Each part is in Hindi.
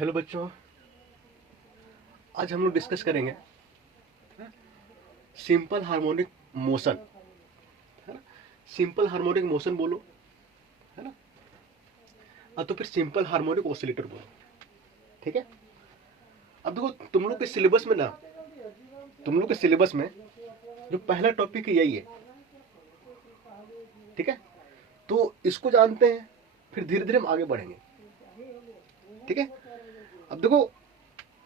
हेलो बच्चों, आज हम लोग डिस्कस करेंगे सिंपल हार्मोनिक मोशन, है ना। सिंपल हार्मोनिक मोशन बोलो, है ना, और तो फिर सिंपल हार्मोनिक ऑसिलेटर बोलो। ठीक है। अब देखो, तुम लोग के सिलेबस में जो पहला टॉपिक है यही है। ठीक है, तो इसको जानते हैं, फिर धीरे धीरे हम आगे बढ़ेंगे। ठीक है। अब देखो,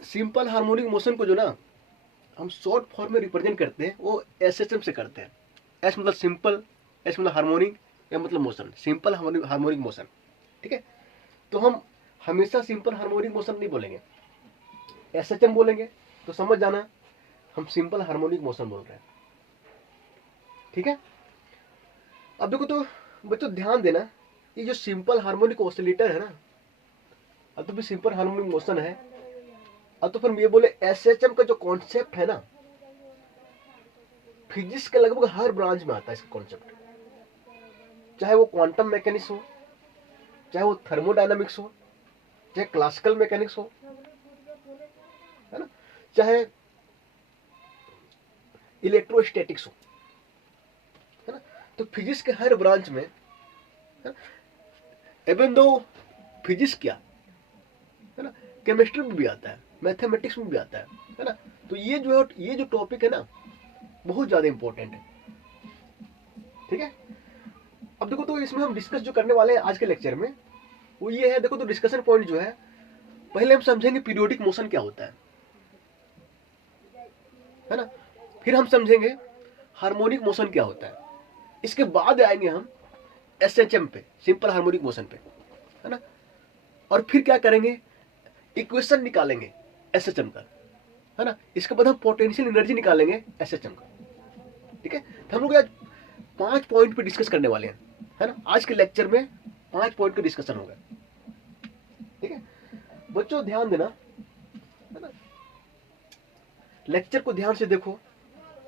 सिंपल हार्मोनिक मोशन को जो ना हम शॉर्ट फॉर्म में रिप्रेजेंट करते हैं, वो एसएचएम से करते हैं। एस मतलब सिंपल, एस मतलब हार्मोनिक, या मतलब मोशन, सिंपल हार्मोनिक मोशन। ठीक है। तो हम हमेशा सिंपल हार्मोनिक मोशन नहीं बोलेंगे, एसएचएम बोलेंगे। तो समझ जाना, हम सिंपल हार्मोनिक मोशन बोल रहे हैं। ठीक है। अब देखो, तो बच्चों ध्यान देना, ये जो सिंपल हार्मोनिक ऑसिलेटर है ना, अब तो भी सिंपल हार्मोनिक मोशन है, अब तो फिर ये बोले एसएचएम का जो कॉन्सेप्ट है ना, फिजिक्स के लगभग हर ब्रांच में आता है इसका कॉन्सेप्ट। चाहे वो क्वांटम मैकेनिक्स हो, चाहे वो थर्मोडायनामिक्स हो, चाहे क्लासिकल मैकेनिक्स हो, है ना, चाहे इलेक्ट्रोस्टैटिक्स हो, है ना। तो फिजिक्स के हर ब्रांच में, इवन दो फिजिक्स क्या, है ना, केमिस्ट्री में भी आता है, मैथमेटिक्स में भी आता है ना। तो ये जो टॉपिक है ना, बहुत ज्यादा इंपॉर्टेंट है। ठीक है। अब देखो, तो इसमें हम डिस्कस जो करने वाले हैं आज के लेक्चर में, वो ये है। देखो, तो डिस्कशन पॉइंट जो है, पहले हम समझेंगे पीरियोडिक मोशन क्या होता है ना। फिर हम समझेंगे हार्मोनिक मोशन क्या होता है। इसके बाद आएंगे हम एसएचएम पे, सिंपल हार्मोनिक मोशन पे, है ना। और फिर क्या करेंगे, इक्वेशन निकालेंगे एसएचएम का, है ना। इसके बाद हम पोटेंशियल एनर्जी निकालेंगे एसएचएम का। ठीक है। तो हम लोग आज 5 पॉइंट पे डिस्कस करने वाले हैं, है ना। आज के लेक्चर में 5 पॉइंट का डिस्कशन होगा। ठीक है। बच्चों ध्यान देना, है ना, लेक्चर को ध्यान से देखो,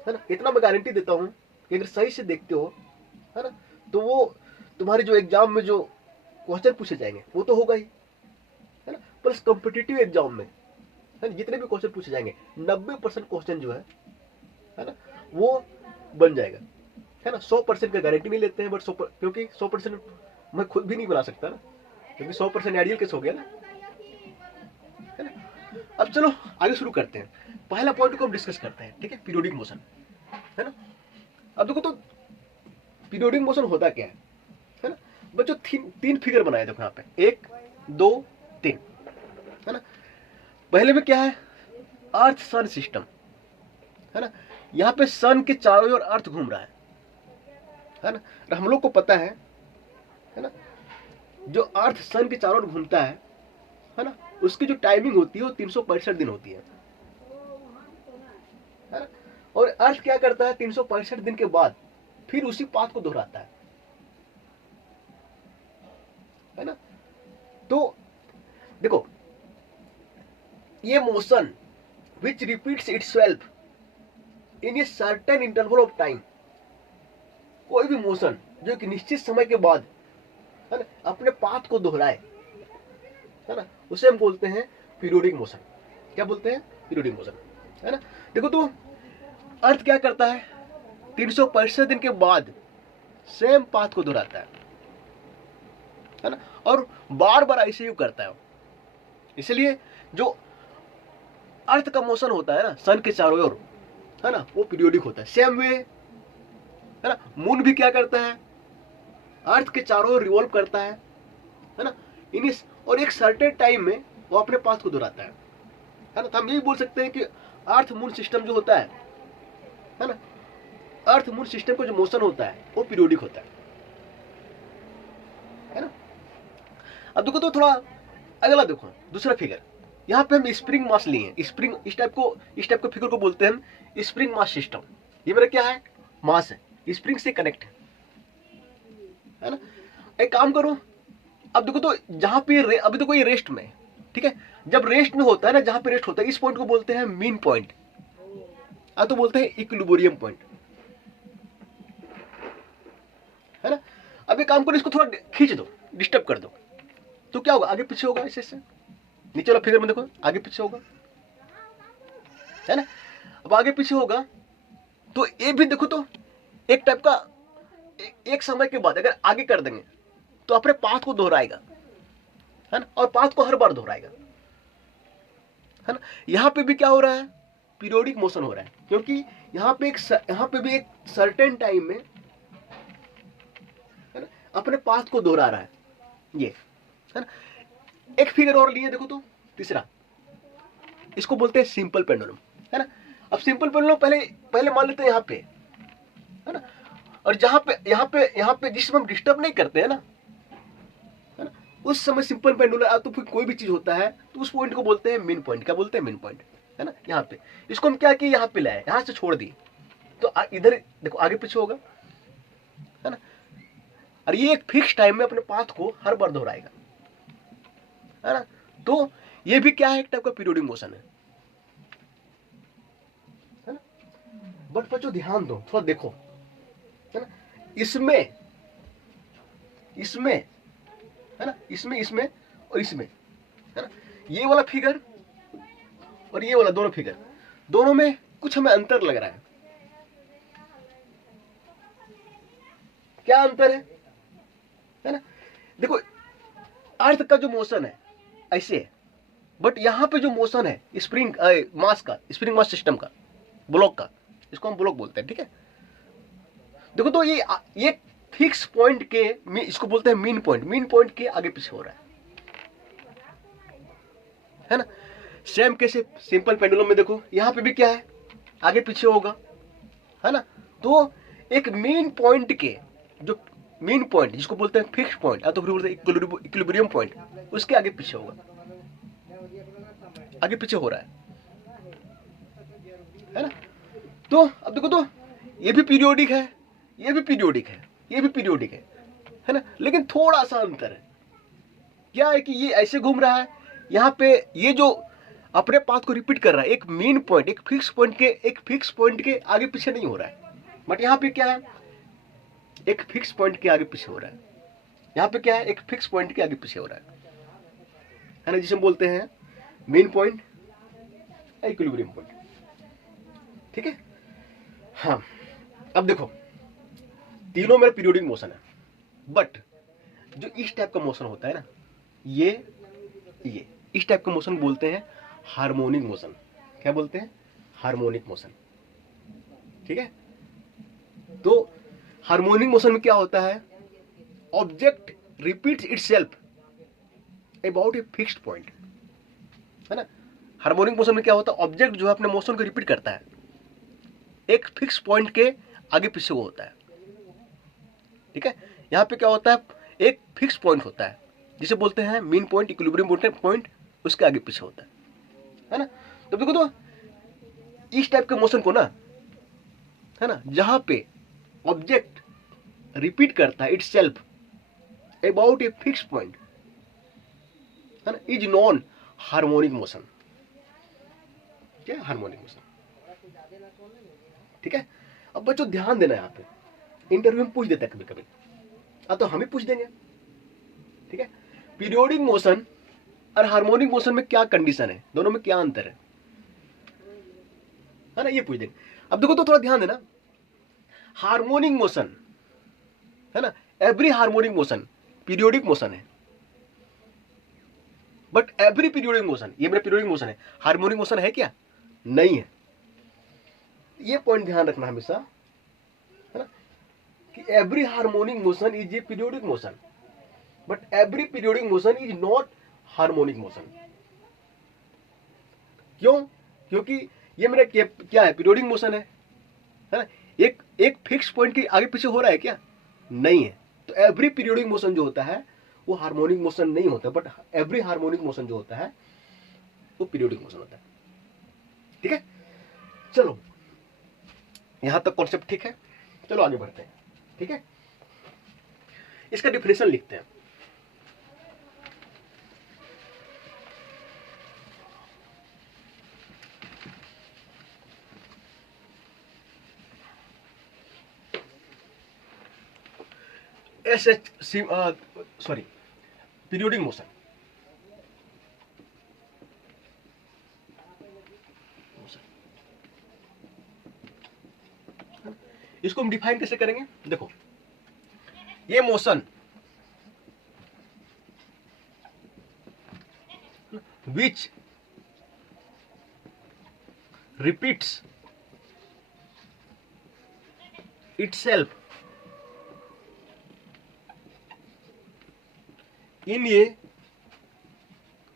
है ना। इतना मैं गारंटी देता हूं कि अगर सही से देखते हो, है ना, तो वो तुम्हारे जो एग्जाम में जो क्वेश्चन पूछे जाएंगे वो तो होगा ही, है ना। प्लस कॉम्पिटिटिव एग्जाम में, है ना, जितने भी क्वेश्चन पूछे जाएंगे 90% क्वेश्चन जो है ना, वो बन जाएगा, है ना। 100% का गारंटी नहीं लेते हैं, बट क्योंकि 100% मैं खुद भी नहीं बना सकता ना, क्योंकि 100% आइडियल केस हो गया ना, है ना। अब चलो आगे शुरू करते हैं। पहला पॉइंट को हम डिस्कस करते हैं। ठीक है, पीरियोडिक मोशन, है ना। अब देखो, तो पीरियोडिक मोशन होता क्या है ना। बच्चों तीन फिगर बनाए देखो यहाँ पे, 1 2 3, है ना। पहले में क्या है, अर्थ सन सिस्टम, है ना। यहाँ पे सन के चारों ओर अर्थ घूम रहा है ना। और हम लोग को पता है ना, जो अर्थ सन के चारों ओर घूमता है ना, उसकी जो टाइमिंग होती है वो 365 दिन होती है ना। और अर्थ क्या करता है, 365 दिन के बाद फिर उसी पाथ को दोहराता है ना। तो देखो, ये motion which repeats itself in a certain interval of time, कोई भी मोशन जो एक निश्चित समय के बाद, है ना, अपने पाथ को दोहराए, है ना, उसे हम बोलते हैं पीरियोडिक मोशन। क्या बोलते हैं, पीरियोडिक मोशन, है ना। देखो, तो अर्थ क्या करता है, 365 दिन के बाद सेम पाथ को दोहराता है ना, और बार बार ऐसे ही करता है। इसलिए जो अर्थ का मोशन होता है ना, सन के चारों ओर, है ना, वो पीरियोडिक होता है। सेम वे, है ना, मून भी क्या करता है, अर्थ के चारों ओर रिवॉल्व करता है ना, इन और एक सर्टेन टाइम में वो अपने पाथ को दोहराता है ना। तो हम यही बोल सकते हैं कि अर्थ मून सिस्टम जो होता है ना, अर्थ मून सिस्टम का जो मोशन होता है वो पीरियोडिक होता है ना। अब देखो, तो थोड़ा अगला देखो, दूसरा फिगर। यहाँ पे हम स्प्रिंग मास लिए हैं, स्प्रिंग, इस टाइप को फिगर को बोलते हैं हम स्प्रिंग मास सिस्टम। ये मेरा क्या है, मास है, स्प्रिंग से कनेक्ट है ना। एक काम करो, अब देखो, तो जहां पे अभी देखो ये रेस्ट में, ठीक है, जब रेस्ट में होता है ना, जहां पे रेस्ट होता है, इस पॉइंट को बोलते हैं मीन पॉइंट, तो बोलते हैं इक्विलिब्रियम पॉइंट, है ना। अब एक काम करो, इसको थोड़ा खींच दो, डिस्टर्ब कर दो, तो क्या होगा, आगे पीछे होगा ऐसे, नीचे वाला फिगर में देखो आगे पीछे होगा, है ना। अब आगे पीछे होगा तो ये भी देखो तो एक टाइप का एक समय के बाद अगर आगे कर देंगे तो अपने पाथ को दोहराएगा, है ना, और पाथ को हर बार दोहराएगा, है ना। यहां पे भी क्या हो रहा है, पीरियोडिक मोशन हो रहा है, क्योंकि यहां पे भी एक सर्टेन टाइम में, है ना, अपने पाथ को दोहरा रहा है ये, है ना। एक फिगर और लिए देखो तो तीसरा, इसको बोलते हैं सिंपल पेंडुलम, है ना। अब सिंपल पेंडुलम पहले मान लेते हैं यहाँ पे, है ना, और यहाँ पे जिस समय हम डिस्टर्ब नहीं करते हैं ना, है ना, उस समय सिंपल पेंडुलम तो फिर कोई भी चीज होता है तो उस पॉइंट को बोलते हैं मेन पॉइंट। क्या बोलते हैं, मेन पॉइंट, है ना। यहाँ पे इसको हम क्या किए, यहाँ पे लाए, यहाँ से छोड़ दिए तो इधर देखो आगे पीछे होगा, है ना। और ये एक फिक्स टाइम में अपने पाथ को हर बार दोहराएगा, है ना। तो ये भी क्या है, एक टाइप का पीरियोडिक मोशन है ना। बट बच्चों ध्यान दो, थोड़ा देखो, है ना, इसमें है ना, इसमें और इसमें, है ना, ये वाला फिगर और ये वाला दोनों फिगर, दोनों में कुछ हमें अंतर लग रहा है। क्या अंतर है ना। देखो अर्थ का जो मोशन है ऐसे है, बट यहां पे जो मोशन है स्प्रिंग मास सिस्टम का, ब्लॉक का, इसको हम ब्लॉक बोलते हैं, ठीक है। देखो तो ये फिक्स पॉइंट के, इसको बोलते हैं मीन पॉइंट के आगे पीछे हो रहा है ना। सेम कैसे सिंपल पेंडुलम में देखो यहां पे भी क्या है, आगे पीछे होगा, है ना। तो एक मीन पॉइंट के, जो मीन पॉइंट जिसको बोलते हैं फिक्स पॉइंट, या तो फिर बोलते हैं इक्विलिब्रियम पॉइंट, उसके आगे पीछे होगा, आगे पीछे हो रहा है ना। तो अब देखो तो ये भी पीरियोडिक है, ये भी पीरियोडिक है, ये भी पीरियोडिक है ना, लेकिन थोड़ा सा अंतर है। क्या है कि ये ऐसे घूम रहा है, यहाँ पे ये जो अपने पाथ को रिपीट कर रहा है, एक मेन पॉइंट, एक फिक्स पॉइंट के आगे पीछे नहीं हो रहा है, बट यहाँ पे क्या है, एक फिक्स पॉइंट के आगे पीछे हो रहा है। यहाँ पे क्या है, एक फिक्स पॉइंट के आगे पीछे हो रहा है ना, जिसे हम बोलते हैं मेन पॉइंट, इक्विलिब्रियम पॉइंट, ठीक है। हाँ, अब देखो तीनों मेरा पीरियोडिक मोशन है, बट जो इस टाइप का मोशन होता है ना, ये इस टाइप का मोशन बोलते हैं हार्मोनिक मोशन। क्या बोलते हैं, हार्मोनिक मोशन, ठीक है। तो हार्मोनिक मोशन में क्या होता है, object repeats itself about a fixed point, है ना। हार्मोनिक मोशन में क्या होता है, ऑब्जेक्ट जो है अपने मोशन को रिपीट करता है, एक फिक्स पॉइंट के आगे पीछे वो होता है, ठीक है। यहाँ पे क्या होता है, एक फिक्स पॉइंट होता है जिसे बोलते हैं मीन पॉइंट, इक्विलिब्रियम पॉइंट, उसके आगे पीछे होता है ना। तो देखो तो इस टाइप के मोशन को ना, है ना, जहां पे ऑब्जेक्ट रिपीट करता है itself about a fix point, है ना, इज नॉन हार्मोनिक मोशन। क्या हार्मोनिक मोशन, ठीक है। अब बच्चों ध्यान देना, यहाँ पे इंटरव्यू में पूछ देता है कभी कभी, तो हम ही पूछ देंगे, ठीक है। पीरियोडिक मोशन और हार्मोनिक मोशन में क्या कंडीशन है, दोनों में क्या अंतर है ना, ये पूछ देंगे। अब देखो तो थोड़ा ध्यान देना, हार्मोनिक मोशन, है ना, every harmonic motion periodic motion है, बट एवरी पीरियोडिक मोशन, ये मेरा पीरियोडिक मोशन है, हार्मोनिक मोशन है क्या, नहीं है। ये पॉइंट ध्यान रखना हमेशा, है ना, कि every harmonic motion is a periodic motion, but every periodic motion is not harmonic motion. क्यों, क्योंकि ये मेरा क्या है, पीरियोडिक मोशन है ना, एक फिक्स पॉइंट के आगे पीछे हो रहा है क्या, नहीं है। तो एवरी पीरियोडिक मोशन जो होता है वो हार्मोनिक मोशन नहीं होता, बट एवरी हार्मोनिक मोशन जो होता है वो पीरियोडिक मोशन होता है, ठीक है। चलो यहां तक कॉन्सेप्ट ठीक है, चलो आगे बढ़ते हैं, ठीक है। इसका डिफिनेशन लिखते हैं। पीरियोडिक मोशन, इसको हम डिफाइन कैसे करेंगे? देखो, ये motion which repeats itself in a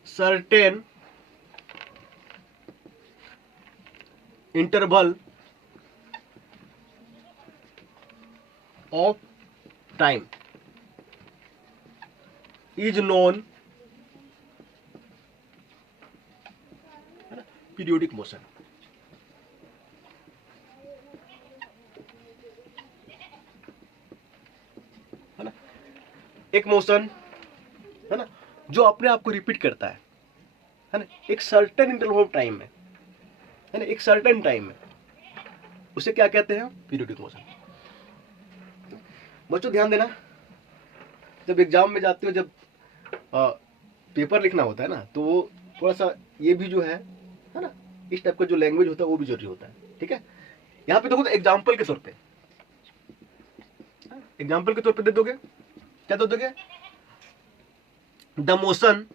certain interval of time is known periodic motion. है ना, एक मोशन है ना जो अपने आप को रिपीट करता है ना, एक सर्टेन इंटरवल ऑफ टाइम में, है ना, एक सर्टेन टाइम में, उसे क्या कहते हैं? Periodic motion. बच्चों ध्यान देना, जब एग्जाम में जाते हो, जब पेपर लिखना होता है ना, तो वो थोड़ा सा ये भी जो है ना, इस टाइप का जो लैंग्वेज होता है वो भी जरूरी होता है। ठीक है, यहाँ पे देखो तो एग्जाम्पल के तौर पे, एग्जाम्पल के तौर पे दे दोगे, क्या दे दोगे? The motion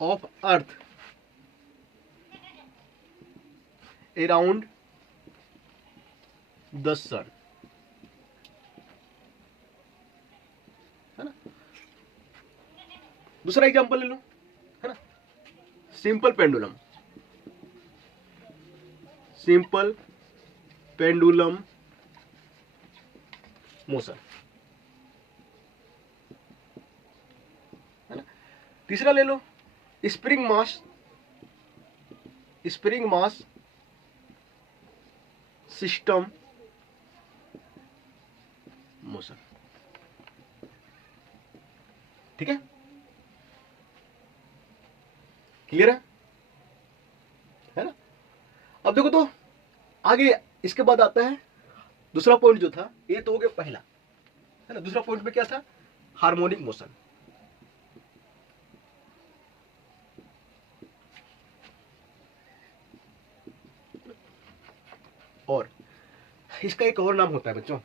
of earth around the sun, है ना। दूसरा एग्जांपल ले लो, है ना, simple pendulum, simple pendulum motion, है ना। तीसरा ले लो, स्प्रिंग मास सिस्टम मोशन। ठीक है, क्लियर है ना। अब देखो तो आगे इसके बाद आता है दूसरा पॉइंट जो था, ये तो हो गया पहला, है ना। दूसरा पॉइंट में क्या था? Harmonic motion. और इसका एक और नाम होता है बच्चों,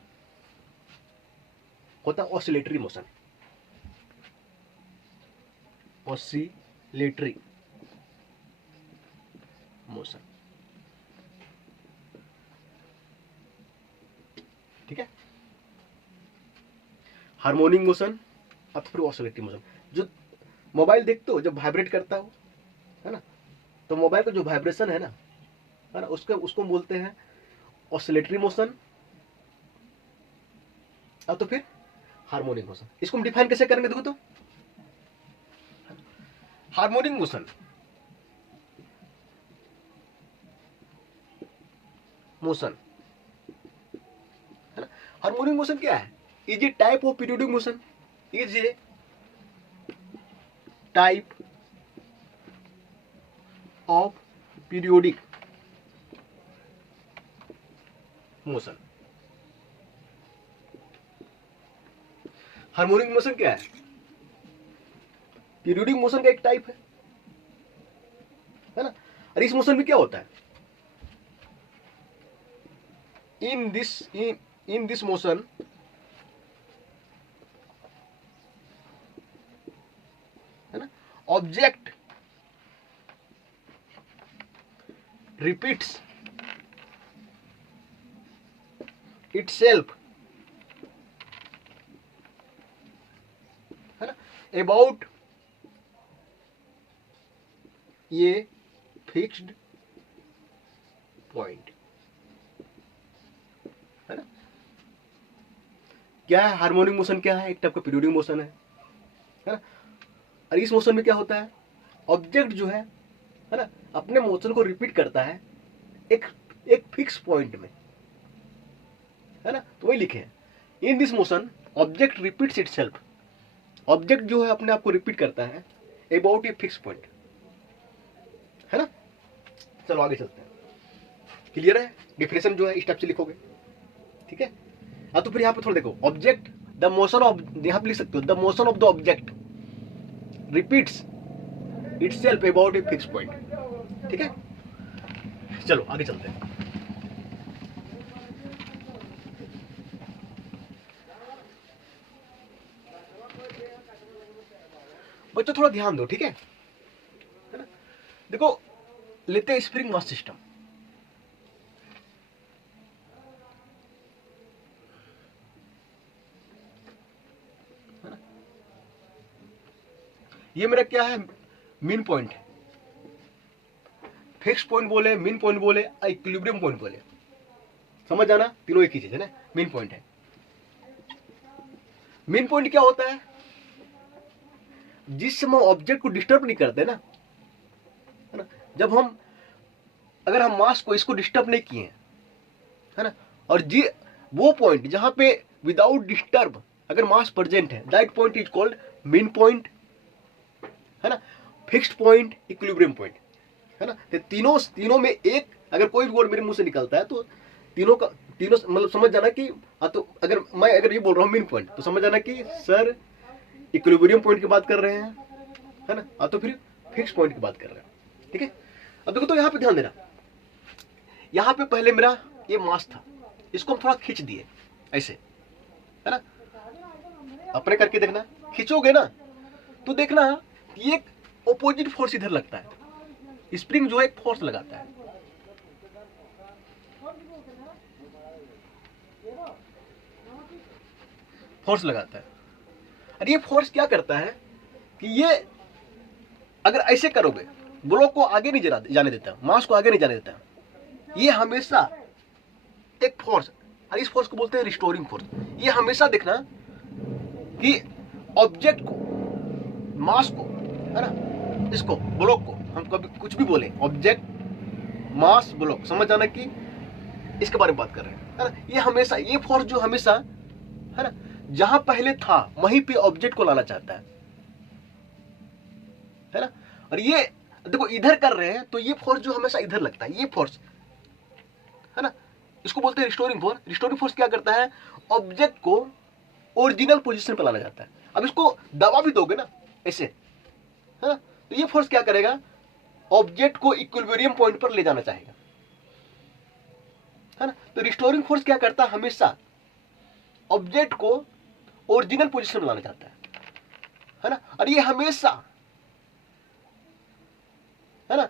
होता है ऑसिलेटरी मोशन। ऑसिलेटरी मोशन, ठीक है। हार्मोनिक मोशन और फिर ऑसिलेटरी मोशन। जो मोबाइल देखते हो जब वाइब्रेट करता हो, है ना, तो मोबाइल का जो वाइब्रेशन है ना, उसको बोलते हैं ऑसिलेटरी मोशन, और तो फिर हार्मोनिक मोशन। इसको हम डिफाइन कैसे करेंगे? देखो तो, हार्मोनिक मोशन है ना। हार्मोनिक मोशन क्या है? Is a type of periodic motion, is a type of periodic motion. Harmonic motion क्या है? पीरियोडिक मोशन का एक टाइप है ना। और इस मोशन में क्या होता है? इन दिस मोशन है ना, ऑब्जेक्ट रिपीट्स itself, है ना, अबाउट ये फिक्स्ड पॉइंट, है ना। क्या है हार्मोनिक मोशन? क्या है? एक टाइप का पीरियोडिक मोशन है ना। और इस मोशन में क्या होता है? ऑब्जेक्ट जो है ना, अपने मोशन को रिपीट करता है एक फिक्स पॉइंट में, है ना। तो वही लिखे हैं, in this motion object repeats itself. Object जो है अपने आप को रिपीट करता है अबाउट ए फिक्स पॉइंट, है ना। चलो आगे चलते हैं। क्लियर है? डिफिनेशन जो है इस टाइप से लिखोगे, ठीक है। हाँ, तो फिर यहाँ पे थोड़ा देखो, ऑब्जेक्ट द मोशन ऑफ, यहाँ पे लिख सकते हो the motion of the object repeats itself about a fix point, ठीक है। चलो आगे चलते हैं। बच्चों थोड़ा ध्यान दो, ठीक है ना। देखो, लेते हैं स्प्रिंग मास सिस्टम। ये मेरा क्या है, मीन पॉइंट है। फिक्स पॉइंट बोले, मीन पॉइंट बोले, इक्विलिब्रियम पॉइंट बोले, समझ जाना, तीनों एक ही चीज है ना। मीन पॉइंट है। मीन पॉइंट क्या होता है, जिस समय ऑब्जेक्ट को डिस्टर्ब नहीं करते ना, है ना, जब हम, अगर हम मास को इसको डिस्टर्ब नहीं किए, है ना, और जी वो पॉइंट जहां पे विदाउट डिस्टर्ब अगर मास प्रेजेंट है, that point is called mean point, है ना, फिक्स्ड पॉइंट, इक्विलिब्रियम पॉइंट, है ना। तो तीनों में एक अगर कोई भी वर्ड मेरे मुंह से निकलता है तो तीनों का, तीनों मतलब समझ जाना कि तो अगर मैं ये बोल रहा हूँ मीन पॉइंट, तो समझ जाना कि सर इक्विलिब्रियम पॉइंट की बात कर रहे हैं, है ना, तो फिर फिक्स पॉइंट की बात कर रहे हैं, ठीक है। अब देखो, तो यहाँ पे ध्यान देना, यहाँ पे पहले मेरा ये मास था, इसको हम थोड़ा खींच दिए ऐसे, है ना, अपने करके देखना, खींचोगे ना तो देखना कि एक ऑपोजिट फोर्स इधर लगता है। स्प्रिंग जो है एक फोर्स लगाता है, फोर्स लगाता है। और ये फोर्स क्या करता है कि ये अगर ऐसे करोगे, ब्लॉक को आगे नहीं जाने देता, मास को आगे नहीं जाने देता, ये हमेशा एक फोर्स, और इस फोर्स को बोलते हैं रिस्टोरिंग फोर्स। ये हमेशा देखना कि ऑब्जेक्ट को, मास को, है ना, इसको ब्लॉक को, हम कभी कुछ भी बोले, ऑब्जेक्ट, मास, ब्लॉक, समझ जाना कि इसके बारे में बात कर रहे हैं, है ना। ये हमेशा, ये फोर्स जो हमेशा, है ना, जहां पहले था वहीं पे ऑब्जेक्ट को लाना चाहता है ना। और ये देखो इधर कर रहे हैं तो ये फोर्स जो हमेशा इधर लगता है, ये फोर्स, है ना, इसको बोलते हैं रिस्टोरिंग फोर्स। रिस्टोरिंग फोर्स क्या करता है, ऑब्जेक्ट को ओरिजिनल पोजीशन पर लाना चाहता है। अब इसको दबा भी दोगे ना ऐसे, है ना, तो ये फोर्स क्या करेगा, ऑब्जेक्ट को इक्विलिब्रियम पॉइंट पर ले जाना चाहेगा, है ना। तो रिस्टोरिंग फोर्स क्या करता है, हमेशा ऑब्जेक्ट को ओरिजिनल पोजीशन में लाना चाहता है ना। और ये हमेशा, है ना,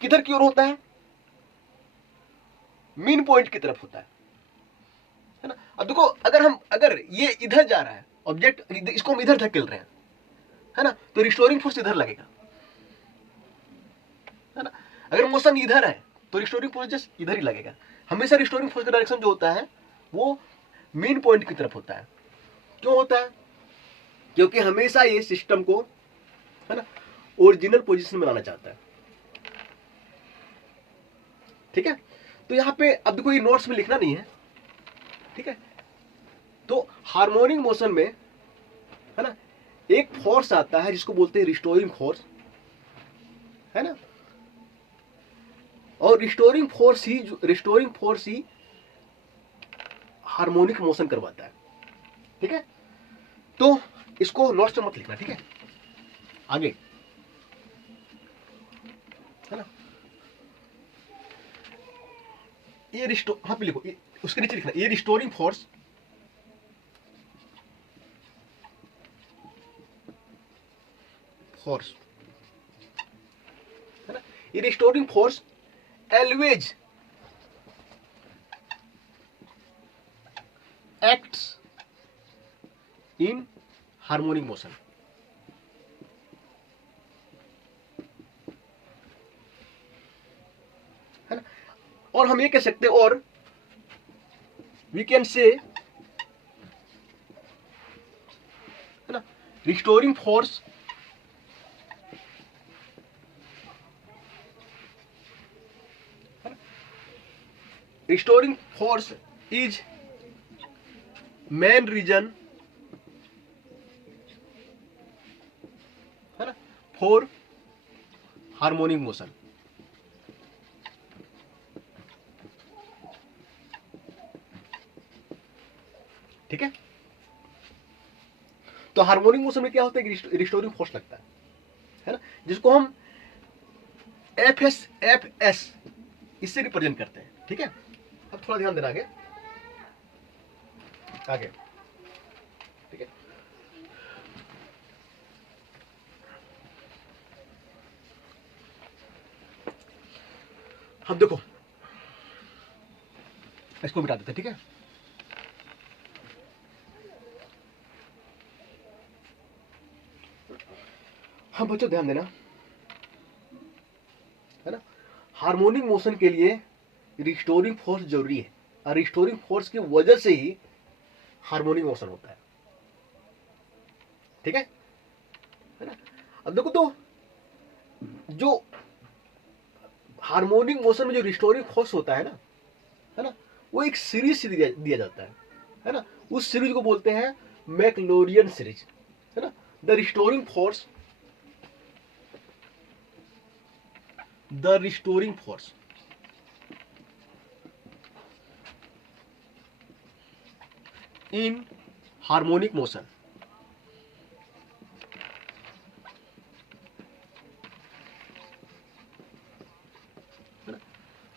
किधर की ओर होता है, मीन पॉइंट की तरफ होता है ना। अब देखो, अगर ये इधर जा रहा है ऑब्जेक्ट, इसको हम इधर धकेल रहे हैं, है ना, तो रिस्टोरिंग फोर्स इधर लगेगा, है ना। अगर मोशन इधर है तो रिस्टोरिंग फोर्स जस्ट इधर ही लगेगा। हमेशा रिस्टोरिंग फोर्स का डायरेक्शन जो होता है वो मीन पॉइंट की तरफ होता है। क्यों होता है, क्योंकि हमेशा ये सिस्टम को, है ना, ओरिजिनल पोजीशन में लाना चाहता है, ठीक है। तो यहां पे अब देखो, ये नोट्स में लिखना नहीं है, ठीक है। तो हार्मोनिक मोशन में, है ना, एक फोर्स आता है जिसको बोलते हैं रिस्टोरिंग फोर्स, है ना। और रिस्टोरिंग फोर्स ही हार्मोनिक मोशन करवाता है, ठीक है। तो इसको नोट्स में मत लिखना, ठीक है, आगे, है ना। ये हाँ पे लिखो, उसके नीचे लिखना, ये रिस्टोरिंग फोर्स है ना। ये restoring force always acts in harmonic motion, है ना। और हम ये कह सकते हैं, और वी कैन से, है ना, restoring force is main reason, है ना, फॉर हार्मोनिक मोशन, ठीक है। तो हार्मोनिक मोशन में क्या होता है कि रिस्टोरिंग फोर्स लगता है ना, जिसको हम एफ एस इससे रिप्रेजेंट करते हैं। ठीक है, अब थोड़ा ध्यान देना आगे आगे। ठीक है, अब देखो इसको मिटा देते हैं। ठीक है, हम बच्चों ध्यान देना, है ना, हार्मोनिक मोशन के लिए रिस्टोरिंग फोर्स जरूरी है, और रिस्टोरिंग फोर्स की वजह से ही हार्मोनिक मोशन होता है। ठीक है ना। अब देखो तो जो हार्मोनिक मोशन में जो रिस्टोरिंग फोर्स होता है ना, वो एक सीरीज से दिया जाता है ना। उस सीरीज को बोलते हैं मैक्लोरियन सीरीज, है ना। The restoring force in harmonic motion,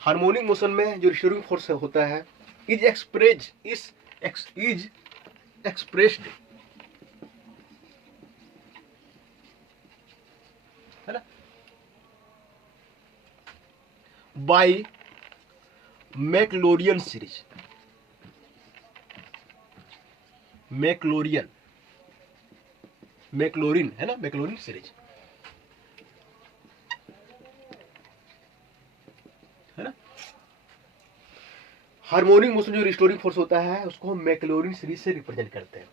harmonic motion में जो रिस्टोरिंग फोर्स होता है इज एक्सप्रेस्ड, है ना, बाय मैक्लोरियन सीरीज। मैक्लोरिन है ना, मैक्लोरिन सीरीज, है ना। हार्मोनिक मोशन जो रिस्टोरिंग फोर्स होता है उसको हम मैक्लोरिन सीरीज से रिप्रेजेंट करते हैं।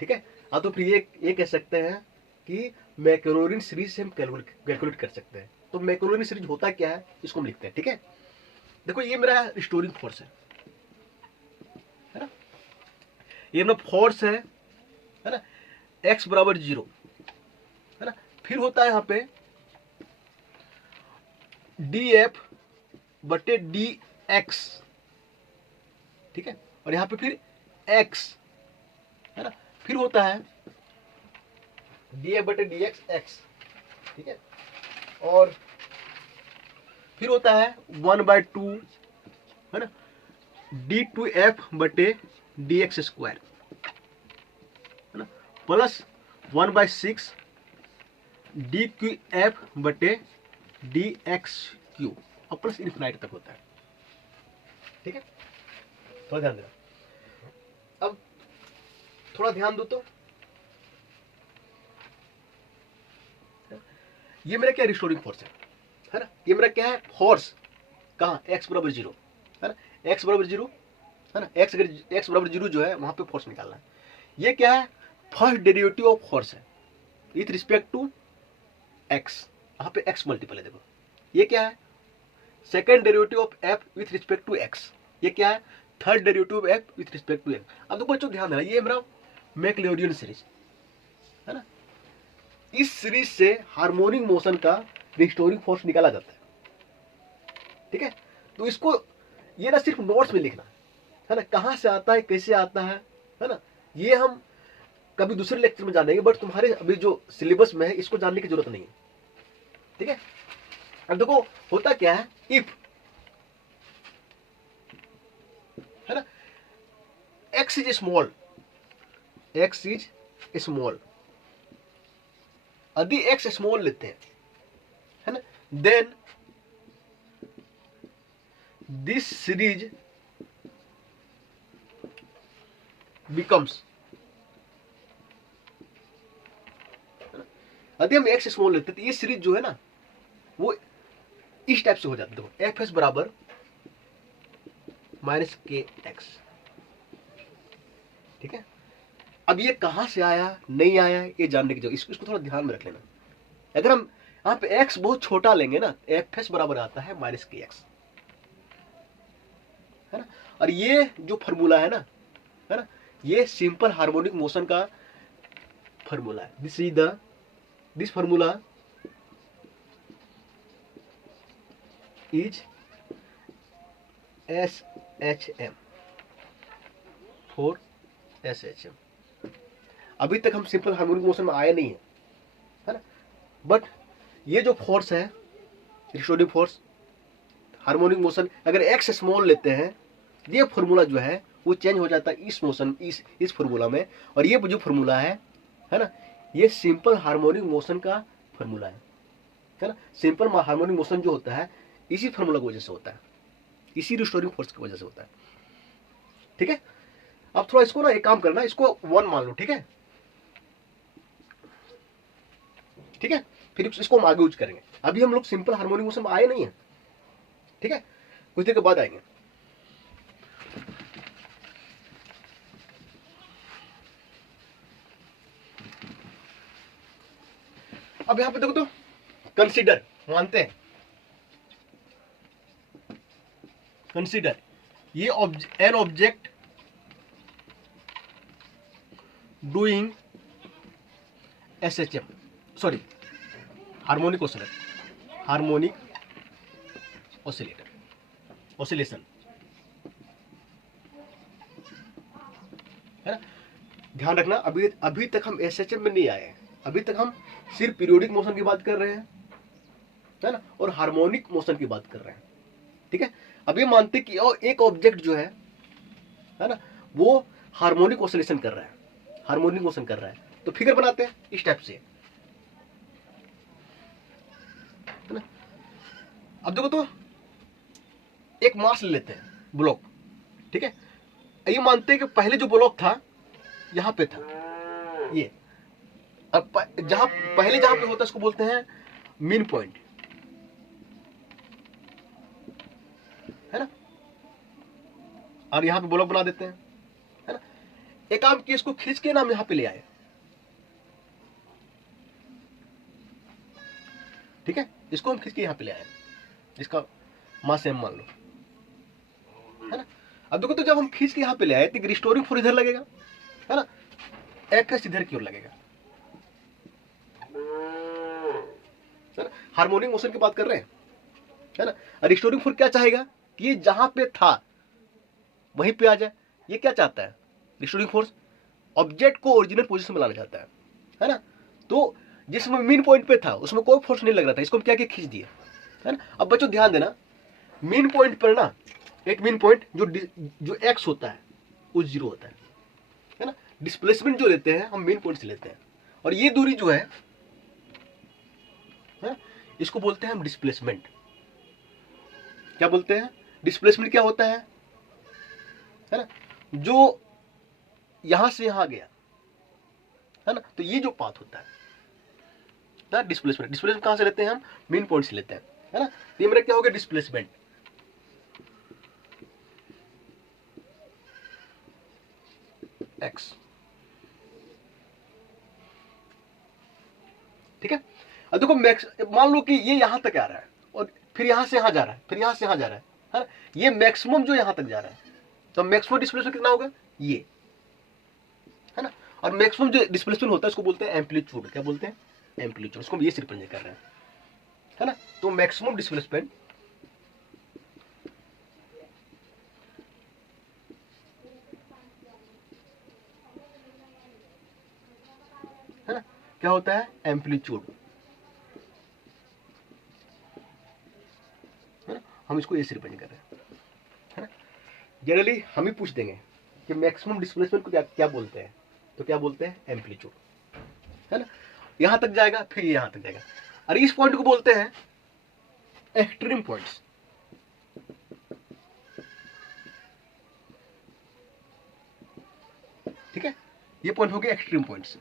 ठीक है, तो फिर ये कह सकते हैं कि मैक्लोरिन सीरीज से हम कैलकुलेट कर सकते हैं। तो मैक्लोरिन सीरीज होता क्या है इसको हम लिखते हैं। ठीक है, देखो ये मेरा रिस्टोरिंग फोर्स है ना, ये मेरा फोर्स है ना, x बराबर 0, है ना। फिर होता है यहाँ पे df बटे dx, ठीक है, और यहाँ पे फिर x, है ना। फिर होता है df बटे dx x, ठीक है, और फिर होता है 1/2, है ना, d2f बटे dx स्क्वायर, है ना, प्लस 1/6 dqf बटे dx क्यूब, और प्लस इन्फिनाइट तक होता है। ठीक है, थोड़ा ध्यान देना। अब थोड़ा ध्यान दो तो ये मेरा क्या रिस्टोरिंग फोर्स है ना, ये मेरा क्या है फोर्स, कहाँ x बराबर 0, है ना, x बराबर 0, है ना, x बराबर 0 जो है वहां पे फोर्स निकालना है। ये क्या है, फर्स्ट डेरिवेटिव ऑफ फोर्स है विथ रिस्पेक्ट टू x, यहाँ पे x मल्टीपल है। देखो ये क्या है, second derivative of f with respect to x, ये क्या है, third derivative of f with respect to x। अब देखो बच्चों ध्यान देना, ये मेरा मैक्लोरियन सीरीज है ना, इस सीरीज से हार्मोनिक मोशन का रिस्टोरिंग फोर्स निकाला जाता है। ठीक है, तो इसको ये ना सिर्फ नोट्स में लिखना है ना, कहां से आता है कैसे आता है ना, ये हम कभी दूसरे लेक्चर में जानेंगे, बट तुम्हारे अभी जो सिलेबस में है इसको जानने की जरूरत नहीं है। ठीक है, अब देखो होता क्या है, इफ, है ना, x इज स्मॉल, यदि x स्मॉल लेते हैं, है ना, देन दिस सीरीज बिकम्स, यदि हम x स्मॉल लेते हैं तो ये सीरीज जो है ना वो इस टाइप से हो जाता है। देखो एफ एस बराबर -kx, ठीक है। अब ये कहां से आया नहीं आया ये जानने की जरूरत, इसको थोड़ा ध्यान में रख लेना। अगर हम यहाँ पे x बहुत छोटा लेंगे ना, एफ एस बराबर आता है -kx, है ना। और ये जो फॉर्मूला है ना, ये सिंपल हार्मोनिक मोशन का फॉर्मूला है। This formula is SHM, for SHM। अभी तक हम सिंपल हार्मोनिक मोशन में आए नहीं है ना, बट ये जो फोर्स है रिस्टोरिंग फोर्स, हार्मोनिक मोशन अगर एक्स स्मॉल लेते हैं, ये फॉर्मूला जो है वो चेंज हो जाता है इस मोशन इस फॉर्मूला में, और ये जो फॉर्मूला है ना, ये सिंपल हार्मोनिक मोशन का फॉर्मूला है ना। सिंपल हार्मोनिक मोशन जो होता है इसी फॉर्मूला की वजह से होता है, इसी रिस्टोरिंग फोर्स की वजह से होता है। ठीक है, अब थोड़ा इसको ना एक काम करना, इसको 1 मान लो। ठीक है, ठीक है, फिर इसको हम आगे यूज करेंगे। अभी हम लोग सिंपल हार्मोनिक मोशन में आए नहीं है। ठीक है, कुछ देर के बाद आएंगे। अब यहां पे देखो तो कंसीडर मानते हैं, कंसीडर ये an object doing SHM, sorry harmonic oscillator, harmonic oscillator, oscillation है ना। ध्यान रखना, अभी तक हम एसएचएम में नहीं आए हैं, अभी तक हम सिर्फ पीरियोडिक मोशन की बात कर रहे हैं, है ना, और हार्मोनिक मोशन की बात कर रहे हैं। ठीक है, अब ये मानते कि और एक ऑब्जेक्ट जो है ना, वो हार्मोनिक ऑसिलेशन कर रहा है, हार्मोनिक मोशन कर रहा है, तो फिगर बनाते हैं इस टाइप से, है ना। अब देखो तो एक मास ले लेते हैं, ब्लॉक। ठीक है, ये मानते हैं कि पहले जो ब्लॉक था यहां पे था ये, अब पहले जहां पे होता है उसको बोलते हैं मीन पॉइंट, है ना, और यहां पे ब्लॉक बना देते हैं, है ना। एक काम किए, इसको खींच के ना हम यहां पे ले आए। ठीक है, इसको हम खींच के यहां पे ले आए, इसका मास एम मान लो, है ना। अब देखो तो जब हम खींच के यहां पे ले आए तो रिस्टोरिंग फोर्स इधर लगेगा, है ना, एक्स इधर की ओर लगेगा। हार्मोनिक मोशन की बात कर रहे हैं, है ना। रिस्टोरिंग फोर्स क्या चाहेगा कि ये जहां पे था वहीं पे आ जाए। ये क्या चाहता है रिस्टोरिंग फोर्स? ऑब्जेक्ट को ओरिजिनल पोजीशन में लाना चाहता है ना। तो जिसमें मीन पॉइंट पे था उसमें कोई फोर्स नहीं लग रहा था, इसको हम क्या खींच दिए, है ना। अब बच्चों ध्यान देना, मीन पॉइंट पर ना एक मीन पॉइंट जो एक्स होता है वो 0 होता है ना। डिस्प्लेसमेंट जो लेते हैं हम मीन पॉइंट से लेते हैं, और ये दूरी जो है इसको बोलते हैं हम डिस्प्लेसमेंट। क्या बोलते हैं? डिस्प्लेसमेंट क्या होता है ना, जो यहां से यहां गया, है ना, तो ये जो पाथ होता है ना, डिस्प्लेसमेंट कहां से लेते हैं हम? मीन पॉइंट से लेते हैं, है ना। तो ये मेरा क्या हो गया? डिस्प्लेसमेंट। एक्स, ठीक है। अब देखो मान लो कि ये यहां तक आ रहा है और फिर यहां से यहां जा रहा है, फिर यहां से यहां जा रहा है ना? ये मैक्सिमम जो यहां तक जा रहा है, तो मैक्सिमम डिस्प्लेसमेंट कितना होगा? ये, है ना। और मैक्सिमम जो डिस्प्लेसमेंट होता है उसको बोलते हैं एम्पलीट्यूड। क्या बोलते हैं? एम्पलीट्यूड। इसको हम ये रिप्रेजेंट कर रहे हैं, है ना। तो मैक्सिमम डिस्प्लेसमेंट है ना, क्या होता है? एम्पलीट्यूड, है ना। हम इसको ये रिप्रेजेंट कर रहे हैं, है ना। जनरली हम ही पूछ देंगे कि मैक्सिमम डिस्प्लेसमेंट को क्या बोलते हैं, तो क्या बोलते हैं? एम्पलीट्यूड, है ना। यहां तक जाएगा फिर यहां तक जाएगा, और इस पॉइंट को बोलते हैं एक्सट्रीम पॉइंट्स। ठीक है, ये पॉइंट हो गए एक्सट्रीम पॉइंट्स।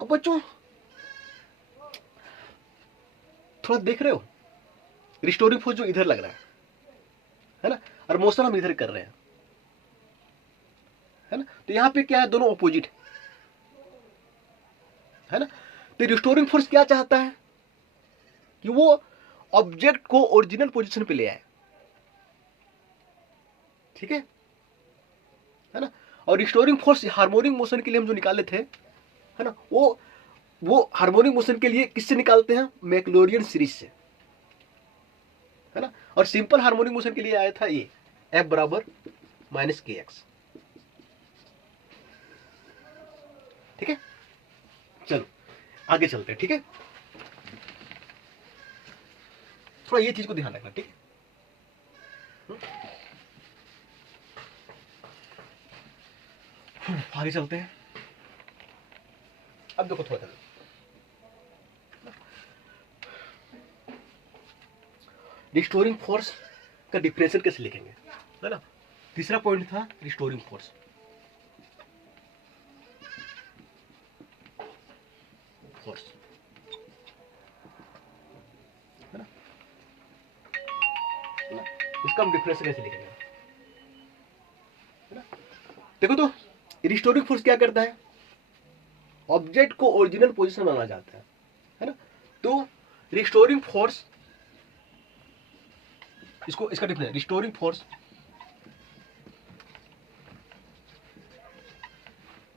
अब बच्चों थोड़ा देख रहे हो, रिस्टोरिंग फोर्स जो इधर लग रहा है ना, और मोशन हम इधर कर रहे हैं, है ना। तो यहां पे क्या है? दोनों ऑपोजिट है ना। तो रिस्टोरिंग फोर्स क्या चाहता है कि वो ऑब्जेक्ट को ओरिजिनल पोजीशन पे ले आए, ठीक है ना। और रिस्टोरिंग फोर्स हार्मोनिक मोशन के लिए हम जो निकाले थे, है ना, वो हार्मोनिक मोशन के लिए किससे निकालते हैं? मैक्लोरियन सीरीज से, है ना। और सिंपल हार्मोनिक मोशन के लिए आया था ये F बराबर -kx। ठीक है, चलो आगे चलते हैं, ठीक है। थोड़ा ये चीज को ध्यान रखना, ठीक है। आगे चलते हैं। अब देखो थोड़ा रिस्टोरिंग फोर्स का डिफरेंशियल कैसे लिखेंगे, है ना। तीसरा पॉइंट था रिस्टोरिंग फोर्स। है ना, इसका हम डिफरेंशियल कैसे लिखेंगे, है ना। देखो तो रिस्टोरिंग फोर्स क्या करता है, ऑब्जेक्ट को ओरिजिनल पोजीशन में लाना जाता है ना। तो रिस्टोरिंग फोर्स, इसको इसका difference, restoring force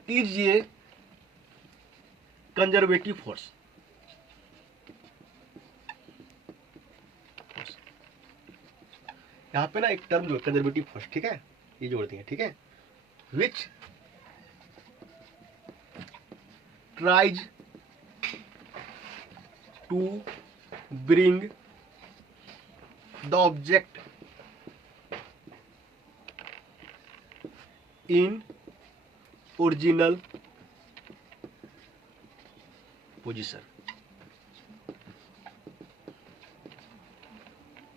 is a conservative force. यहां पे ना एक टर्म जो है कंजर्वेटिव फोर्स, ठीक है, ये जोड़ दिए, ठीक है, which tries to bring the object in original position,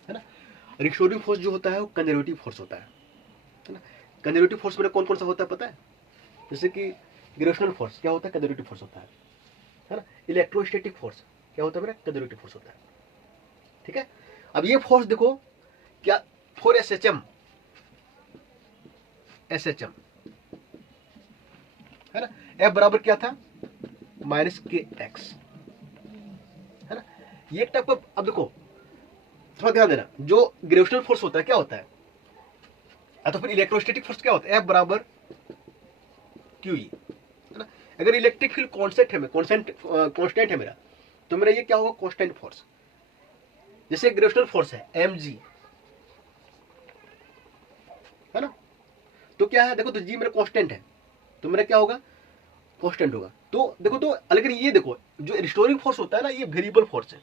है ना। रिस्टोरिंग फोर्स जो होता है वो कंजर्वेटिव फोर्स होता है ना। कंजर्वेटिव फोर्स में कौन कौन सा होता है पता है, जैसे कि ग्रेविटेशनल फोर्स क्या होता है, कंजर्वेटिव फोर्स होता है ना। इलेक्ट्रोस्टैटिक फोर्स क्या होता है मेरा, कंजर्वेटिव फोर्स होता है, ठीक है। अब ये फोर्स देखो क्या, फॉर एसएचएम, एसएचएम है ना, एफ बराबर क्या था, माइनस के एक्स, है ना। ये एक टाइप का, अब देखो थोड़ा ध्यान देना, जो ग्रेविटेशनल फोर्स होता है क्या होता है, तो फिर इलेक्ट्रोस्टैटिक फोर्स क्या होता है, एफ बराबर क्यू ई, है ना। अगर इलेक्ट्रिक फील्ड कांस्टेंट है, कांस्टेंट है मेरा, तो मेरा ये क्या होगा, कांस्टेंट फोर्स। जैसे ग्रेविटेशनल फोर्स है एम जी, है ना, तो क्या है देखो, तो जी मेरा कांस्टेंट है, तो मेरा क्या होगा, कांस्टेंट होगा। तो देखो तो अगर ये देखो, जो रिस्टोरिंग फोर्स होता है ना, ये वेरिएबल फोर्स है।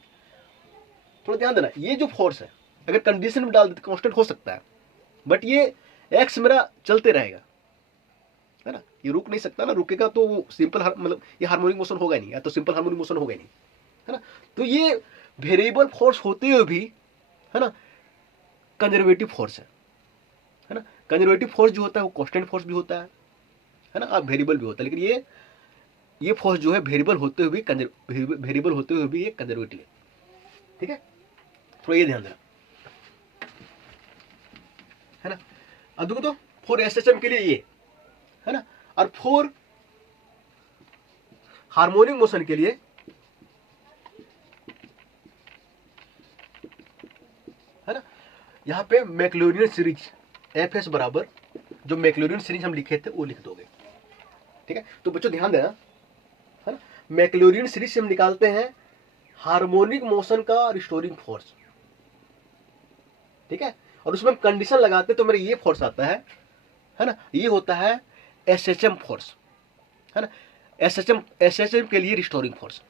थोड़ा ध्यान देना, ये जो फोर्स है अगर कंडीशन में डाल देते कांस्टेंट हो सकता है, बट ये एक्स मेरा चलते रहेगा, है ना, ये रुक नहीं सकता ना, रुकेगा तो सिंपल मतलब ये हार्मोनिक मोशन होगा नहीं, या तो सिंपल हार्मोनिक मोशन होगा नहीं, है ना। तो ये वेरिएबल फोर्स होते हुए भी, है ना, कंजर्वेटिव फोर्स है ना। कंजर्वेटिव फोर्स जो होता है वो कांस्टेंट फोर्स भी होता है ना, और वेरिएबल भी होता है, लेकिन ये फोर्स जो है वेरिएबल होते हुए भी, वेरिएबल होते हुए भी ये कंजर्वेटिव है, ठीक है। थोड़ा ये ध्यान देना, है ना। अब देखो तो फॉर एसएचएम के लिए ये, है ना, और फॉर हार्मोनिक मोशन के लिए, है ना, यहां पे मैक्लॉरिन सीरीज एफ एस बराबर जो मैक्लॉरिन सीरीज हम लिखे थे वो लिख दोगे, ठीक है। तो बच्चों ध्यान देना, है ना, मैक्लॉरिन सीरीज से हम निकालते हैं हार्मोनिक मोशन का रिस्टोरिंग फोर्स, ठीक है, और उसमें हम कंडीशन लगाते तो मेरा ये फोर्स आता है ना, ये होता है एसएचएम फोर्स, है ना, एसएचएम के लिए रिस्टोरिंग फोर्स,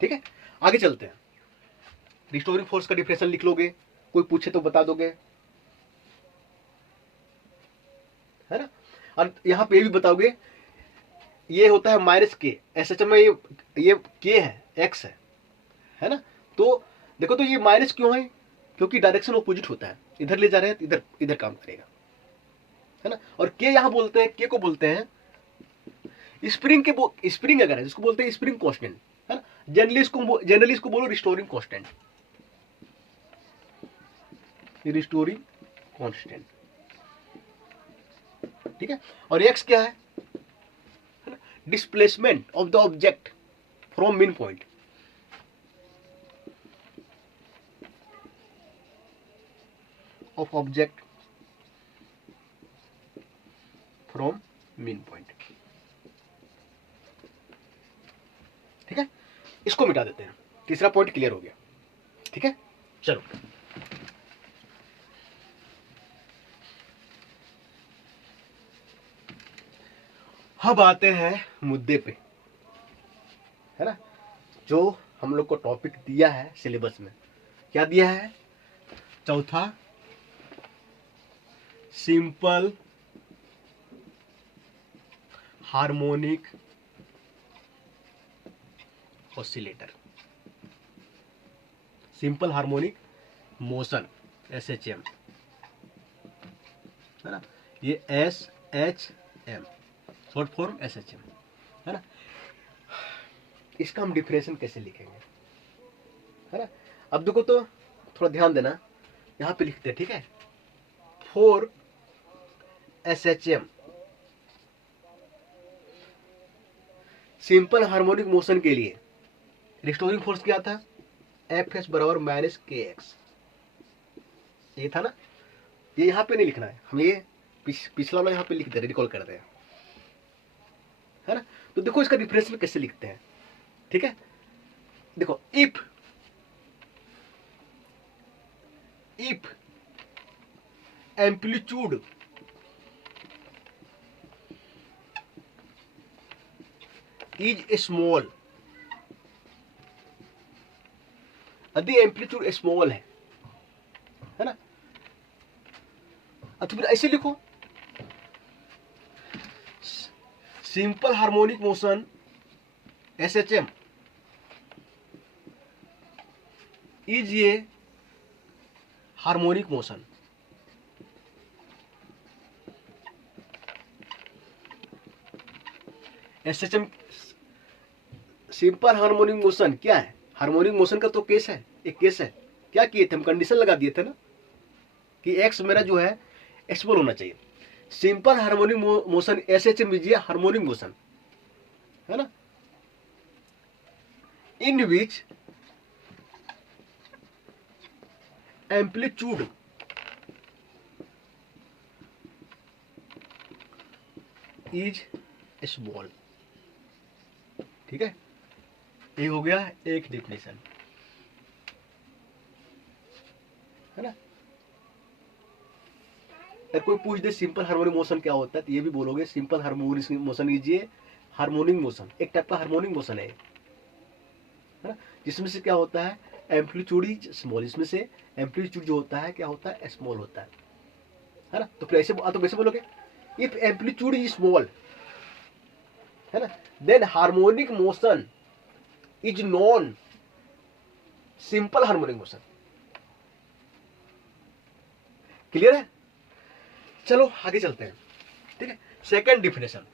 ठीक है। आगे चलते हैं, रिस्टोरिंग फोर्स का डिफरेंशियल लिख लोगे, कोई पूछे तो बता दोगे, है ना। और यहां पे भी बताओगे, ये होता है माइनस के, एसएचएम में ये के है, एक्स है ना। तो देखो तो ये माइनस क्यों है, क्योंकि डायरेक्शन ऑपोजिट होता है, इधर ले जा रहे हैं इधर इधर काम करेगा, है ना। और के यहां बोलते हैं, के को बोलते हैं स्प्रिंग के, स्प्रिंग अगर है जिसको बोलते हैं स्प्रिंग कांस्टेंट, है ना। जनरली इसको बोलो रिस्टोरिंग कांस्टेंट, रिस्टोरिंग कांस्टेंट, ठीक है। और एक्स क्या है, displacement of the object from main point, of object from main point, ठीक है। इसको मिटा देते हैं, तीसरा पॉइंट क्लियर हो गया, ठीक है। चलो अब आते हैं मुद्दे पे, है ना, जो हम लोग को टॉपिक दिया है सिलेबस में, क्या दिया है, चौथा simple harmonic oscillator, simple harmonic motion SHM, है ना, ये SHM शॉर्ट फॉर्म SHM, है ना। इसका हम डिफरेंशिएशन कैसे लिखेंगे, है ना। अब देखो तो थोड़ा ध्यान देना, यहाँ पे लिखते हैं, ठीक है, for SHM simple harmonic motion के लिए रिस्टोरिंग फोर्स क्या था, Fs बराबर माइनस KX, ये था ना। ये यहाँ पे नहीं लिखना है, हम ये पिछला वाला यहाँ पे लिख दे रहे, रिकॉल करते हैं, है ना। तो देखो इसका डिफरेंशियल कैसे लिखते हैं, ठीक है। देखो इफ एम्पलीट्यूड इज स्मॉल, यदि एम्पलीट्यूड स्मॉल है ना, तो फिर ऐसे लिखो, simple harmonic motion SHM is ये harmonic motion, SHM simple harmonic motion क्या है, हार्मोनिक मोशन का तो केस है, एक केस है, क्या किए थे हम, कंडीशन लगा दिए थे ना कि एक्स मेरा जो है स्मॉल होना चाहिए। Simple harmonic motion SHM is ये हार्मोनिक मोशन, है ना, इन विच एम्पलीट्यूड इज स्मॉल, ठीक है। ये हो गया एक डेफिनेशन, है ना। अगर कोई पूछ दे सिंपल हार्मोनिक मोशन क्या होता है, तो ये भी बोलोगे सिंपल हार्मोनिक मोशन इज ये हार्मोनिक मोशन, एक टाइप का हार्मोनिक मोशन है ना, जिसमें से क्या होता है, एम्पलीट्यूड इज स्मॉल, इसमें से एम्पलीट्यूड जो होता है क्या होता है, स्मॉल होता है ना। तो फिर ऐसे तो कैसे बोलोगे, इफ एम्पलीट्यूड इज स्मॉल, है ना, then harmonic motion is non simple harmonic motion. Clear है, चलो आगे चलते हैं, ठीक है। सेकंड डिफिनेशन,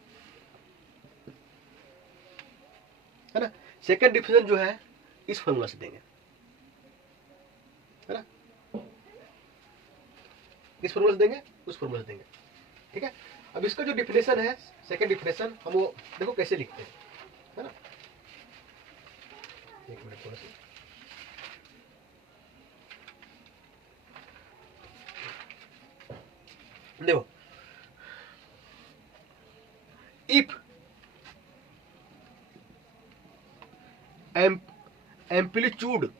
है ना, सेकंड डिफिनेशन जो है इस फॉर्मूला से देंगे, है ना, इस फॉर्मूला से देंगे, उस फॉर्मूला से देंगे, ठीक है। अब इसका जो डिफिनेशन है सेकंड डिफिनेशन, हम वो देखो कैसे लिखते हैं, है ना। एक मिनट थोड़ा सा, देखो इफ एम्पलीट्यूड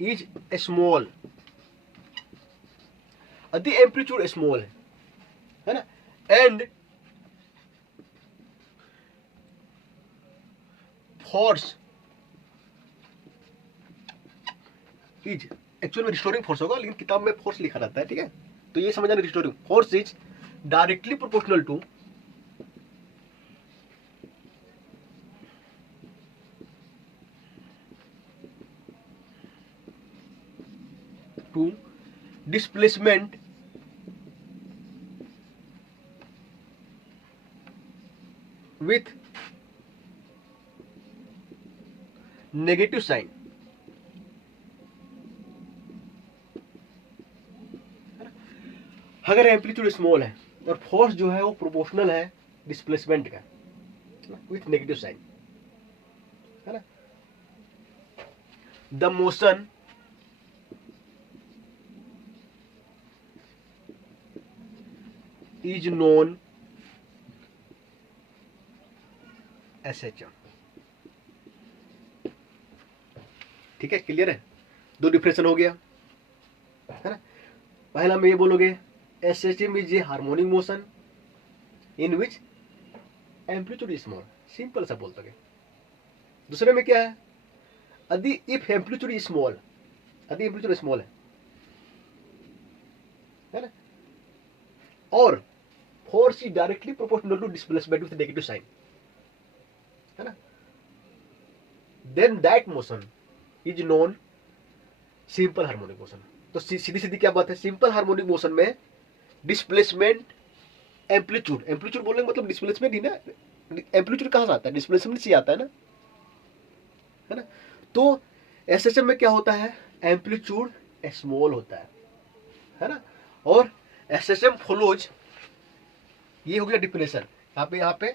इज स्मॉल, यदि एम्पलीट्यूड स्मॉल है ना, एंड फोर्स इज, एक्चुअल में रिस्टोरिंग फोर्स होगा, लेकिन किताब में फोर्स लिखा रहता है, ठीक है। तो ये समझना, restoring force is directly proportional to displacement with negative sign, अगर एम्पलीट्यूड स्मॉल है और फोर्स जो है वो प्रोपोर्शनल है डिस्प्लेसमेंट का विथ नेगेटिव साइन, है ना, the motion is known SHM, ठीक है। क्लियर है, दो डिफरेंशन हो गया, है ना। पहला में ये बोलोगे SHM is a harmonic motion in which amplitude small, simple सा बोल सके। दूसरे में क्या है, यदि इफ एम्पलीट्यूड स्मॉल, यदि एम्पलीट्यूड स्मॉल है ना, और force is directly proportional to displacement with negative sign, है ना, then that motion is known simple harmonic motion. तो सीधी सीधी क्या बात है, सिंपल हार्मोनिक मोशन में डिस्प्लेसमेंट एम्पलीट्यूड, एम्पलीट्यूड बोलने का मतलब डिस्प्लेसमेंट ही ना, एम्पलीट्यूड कहां से आता है, डिस्प्लेसमेंट से आता है ना। तो एसएचएम में क्या होता है, एम्पलीट्यूड स्मॉल होता है ना, और एसएचएम फ्लोज, ये हो गया डिफिनेशन। यहाँ पे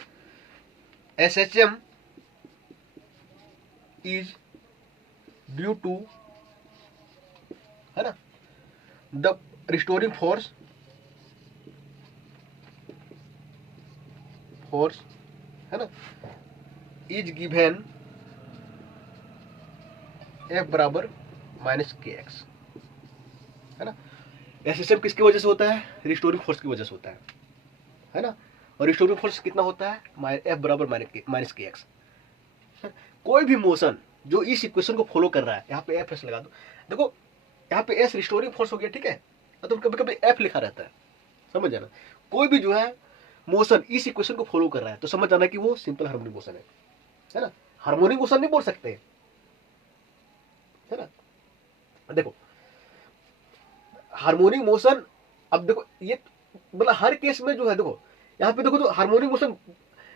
एसएचएम इज ड्यू टू, है ना, द रिस्टोरिंग फोर्स है ना, इज गिवन एफ बराबर माइनस के एक्स, है ना। एसएचएम किसकी वजह से होता है, रिस्टोरिंग फोर्स की वजह से होता है ना, और रिस्टोरिंग फोर्स कितना होता है, एफ बराबर माइनस के एक्स। कोई भी मोशन जो इस इक्वेशन को फॉलो कर रहा है, यहाँ पे एफ एस लगा दो, देखो यहाँ पे एस रिस्टोरिंग फोर्स हो गया, ठीक है, तो कभी कभी एफ लिखा रहता है, समझ जाना। कोई भी जो है मोशन इस इक्वेशन को फॉलो कर रहा है तो समझ जाना कि वो सिंपल हार्मोनिक मोशन है ना। हार्मोनिक मोशन नहीं बोल सकते, है ना। देखो हार्मोनिक मोशन, अब देखो ये मतलब हर केस में जो है, देखो यहाँ पे देखो तो हार्मोनिक मोशन,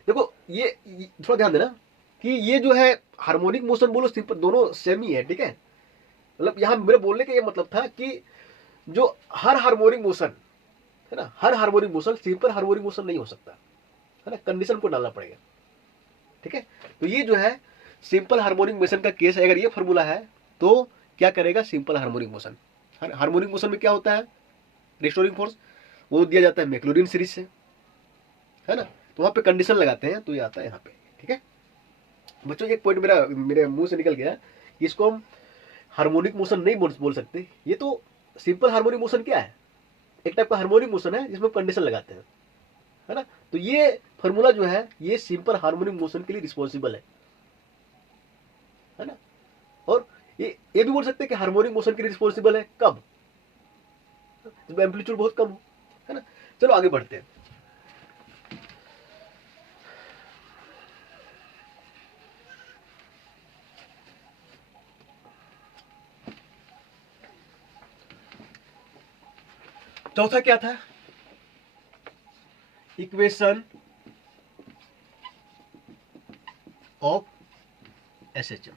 देखो ये थोड़ा ध्यान देना कि ये जो है हार्मोनिक मोशन बोलो सिंपल, दोनों सेम ही है, ठीक है। मतलब यहाँ मेरे बोलने का ये मतलब था कि जो हर हार्मोनिक मोशन है ना, हर harmonic motion simple harmonic motion नहीं हो सकता, है ना, कंडीशन को डालना पड़ेगा, ठीक है। तो ये जो है सिंपल हार्मोनिक मोशन का केस है, अगर ये फॉर्मूला है तो क्या करेगा, simple harmonic motion. Harmonic motion में क्या होता है, रिस्टोरिंग फोर्स वो दिया जाता है मैक्लॉरिन सीरीज से, है ना, तो वहां पे कंडीशन लगाते हैं तो ये आता है यहाँ पे, ठीक है। बच्चों एक पॉइंट मेरे मुंह से निकल गया, इसको हम हार्मोनिक मोशन नहीं बोल सकते, ये तो सिंपल हार्मोनिक मोशन क्या है, एक टाइप का हार्मोनिक मोशन है जिसमें कंडीशन लगाते हैं, है ना। तो ये फॉर्मूला जो है ये सिंपल हार्मोनिक मोशन के लिए रिस्पॉन्सिबल है ना। और ये भी बोल सकते हैं कि हार्मोनिक मोशन के लिए रिस्पॉन्सिबल है कब, जब एम्पलीट्यूड बहुत कम हो, है ना। चलो आगे बढ़ते हैं। चौथा क्या था, इक्वेशन ऑफ एसएचएम,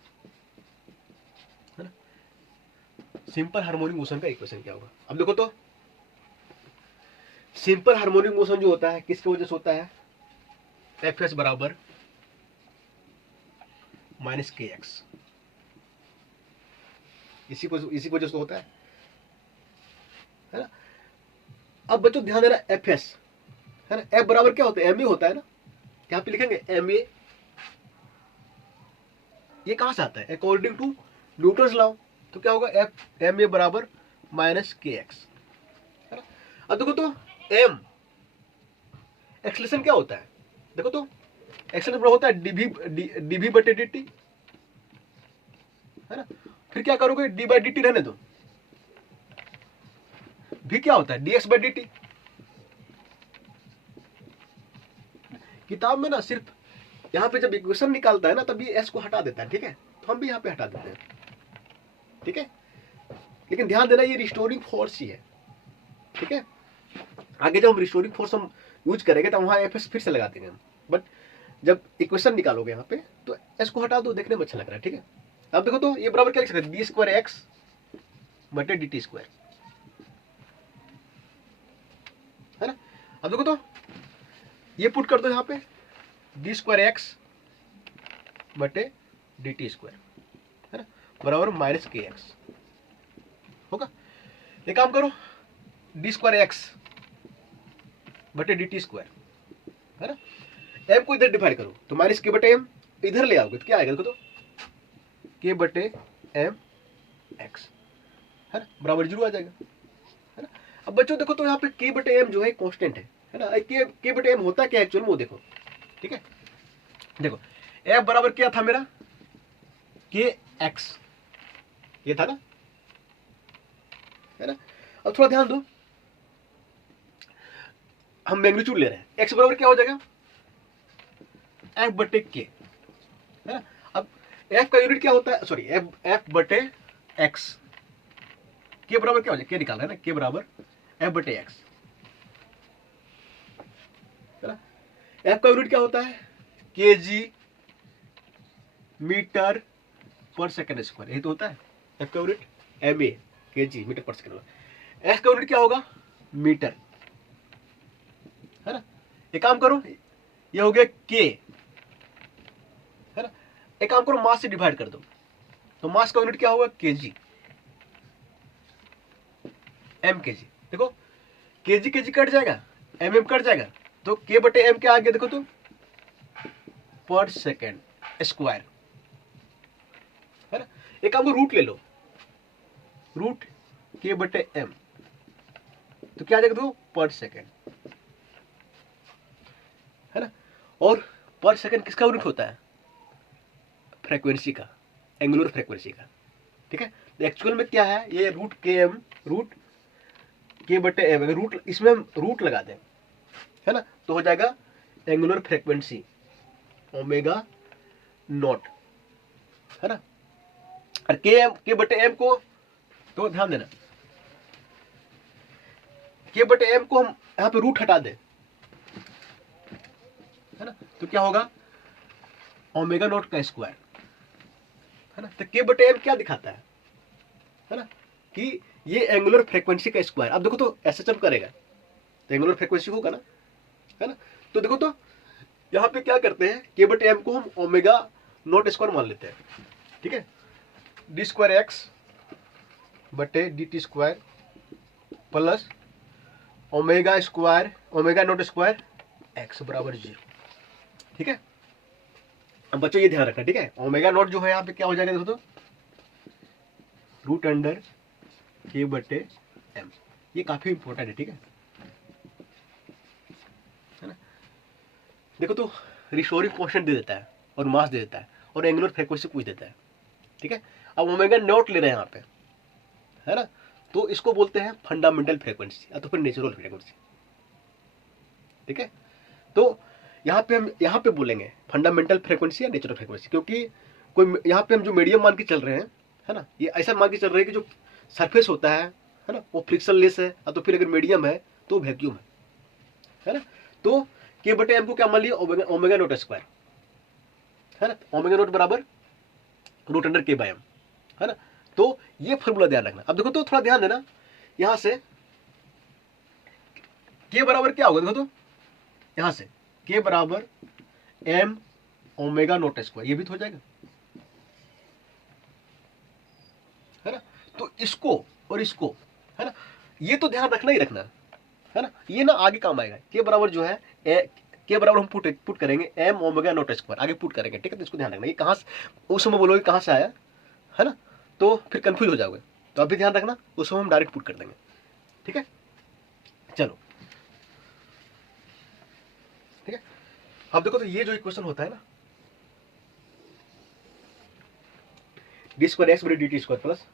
है ना, सिंपल हार्मोनिक मोशन का इक्वेशन क्या होगा। अब देखो तो सिंपल हार्मोनिक मोशन जो होता है किसकी वजह से होता है, एफ एस बराबर माइनस के एक्स, इसी वजह से होता है ना। अब बच्चों ध्यान देना, एफ एस है ना, एफ बराबर क्या होता है, एम ए होता है ना, यहाँ पे लिखेंगे एम ए, ये कहां से आता है, अकॉर्डिंग टू न्यूटन्स लॉ, तो क्या होगा, एफ एम ए बराबर माइनस के एक्स, है ना। अब देखो तो एम एक्सलेशन क्या होता है, देखो तो एक्सलेशन होता है डीवी बटे डी टी, है ना। फिर क्या करोगे, डी बाई डी टी रहने दो, भी क्या होता है, D x by D T. किताब में ना सिर्फ यहाँ पे जब इक्वेशन निकालता है ना तब ये एस को हटा देता है, ठीक है, तो हम भी यहाँ पे हटा देते हैं, ठीक है। लेकिन ध्यान देना ये रिस्टोरिंग फोर्स ही है, ठीक है। आगे जब हम रिस्टोरिंग फोर्स हम यूज करेंगे तो वहां एफ एस फिर से लगा देंगे हम, बट जब इक्वेशन निकालोगे यहाँ पे तो एस को हटा दो, देखने में अच्छा लग रहा है, ठीक है। अब देखो तो ये बराबर क्या लिख सकते हैं, डी स्क्वायर एक्स बटे डी टी स्क्वायर, है ना। अब देखो तो ये पुट कर दो यहाँ पे, डी स्क्वायर एक्स बटे डी टी स्क्वायर, है ना, बराबर माइनस के एक्स होगा। एक काम करो, डी स्क्वायर एक्स बटे डी टी स्क्वायर, है ना, एम को इधर डिवाइड करो तो माइनस के बटे एम इधर ले आओगे तो क्या आएगा, देखो तो के बटे एम एक्स, है ना, बराबर 0 आ जाएगा, है ना। अब बच्चों देखो तो यहाँ पे के बटे एम जो है कांस्टेंट है ना, के बटे एम होता क्या एक्चुअल में वो देखो, ठीक है, देखो एफ बराबर क्या था मेरा, के एक्स, ये था ना, है ना। अब थोड़ा ध्यान दो, हम मैग्नीट्यूड ले रहे हैं, एक्स बराबर क्या हो जाएगा, एफ बटे के, है ना। अब एफ का यूनिट क्या होता है, सॉरी एफ बटे एक्स, के बराबर क्या हो जाएगा, के निकाल रहे हैं ना, के बराबर एफ बटे एक्स, है ना। एफ का यूनिट क्या होता है, के जी मीटर पर सेकेंड स्क्वायर, यही तो होता है एफ का यूनिट, एम ए के जी मीटर पर सेकेंड। एफ का यूनिट क्या होगा, मीटर, है ना। एक काम करो, ये हो गया के, है ना। एक काम करो, मास से डिवाइड कर दो, तो मास का यूनिट क्या होगा, केजी, एम केजी। देखो केजी केजी कट जाएगा, एम कट जाएगा, तो के बटे एम क्या आ गया, देखो तो पर सेकेंड स्क्वायर, है ना। एक काम करो, रूट ले लो, रूट के बटे एम, तो क्या आ जाएगा, देखो पर सेकेंड, है ना। और पर सेकेंड किसका यूनिट होता है, फ्रीक्वेंसी का, एंगुलर फ्रीक्वेंसी का, ठीक है। एक्चुअल में क्या है, ये रूट के एम, रूट के बटे एम, अगर रूट इसमें हम रूट लगा दें, है ना, तो हो जाएगा एंगुलर फ्रीक्वेंसी ओमेगा नॉट, है ना। और के बटे एम को, तो ध्यान देना, के बटे एम को हम यहां पे रूट हटा दें, है ना, तो क्या होगा, ओमेगा नॉट का स्क्वायर, है ना। तो के बटे एम क्या दिखाता है ना, कि ये एंगुलर फ्रीक्वेंसी का स्क्वायर। अब देखो तो एसएचएम करेगा तो एंगुलर फ्रीक्वेंसी होगा ना, है ना। तो देखो तो यहाँ पे क्या करते हैं, के बटे एम को हम ओमेगा नॉट स्क्वायर मान लेते हैं, ठीक है। डी स्क्वायर एक्स बटे D T square plus omega square, omega naught square x बराबर 0, ठीक है। अब बच्चों ये ध्यान रखना, ठीक है, ओमेगा नॉट जो है यहाँ पे क्या हो जाएगा, देखो तो रूट अंडर के बटे एम, ये काफी इंपॉर्टेंट है, ठीक है ना। देखो तो रिस्टोरिंग कांस्टेंट दे देता है और मास दे देता है और एंगुलर फ्रीक्वेंसी पूछ देता है, ठीक है। अब ओमेगा नॉट ले रहे हैं यहाँ पे, है ना, तो इसको बोलते हैं फंडामेंटल फ्रीक्वेंसी या तो फिर नेचुरल फ्रीक्वेंसी, ठीक है। तो यहाँ पे बोलेंगे फंडामेंटल फ्रीक्वेंसी या नेचुरल फ्रीक्वेंसी, क्योंकि कोई यहाँ पे हम जो मीडियम मान के चल रहे हैं, है ना, ये ऐसा मान के चल रहे हैं कि जो सरफेस होता है ना, वो फ्रिक्शन लेस है, या तो फिर अगर मीडियम है तो वैक्यूम है ना। तो के बटे एम को क्या मान लिया, ओमेगा नॉट स्क्वायर, है ना, ओमेगा नॉट बराबर रूट अंडर के बाय एम, है ना। तो ये फॉर्मूला ध्यान रखना। अब देखो तो थोड़ा ध्यान देना, यहां से के बराबर क्या होगा, देखो तो यहां से के बराबर एम ओमेगा नॉट स्क्वायर, ये भी तो हो जाएगा, है ना। तो इसको और इसको, है ना, ये तो ध्यान रखना ही रखना, है ना, ये ना आगे काम आएगा। के बराबर जो है के बराबर हम पुट करेंगे एम ओमेगा नॉट स्क्वायर, आगे पुट करेंगे, ठीक है। तो इसको ध्यान रखना, ये कहां से, उस समय बोलोगे कहां से आया, है ना, तो फिर कंफ्यूज हो जाओगे, तो अभी ध्यान रखना, उस समय हम डायरेक्ट पुट कर देंगे, ठीक है। चलो ठीक है, अब देखो तो ये जो इक्वेशन होता है ना, डी स्क्वायर एक्स बटे D T square plus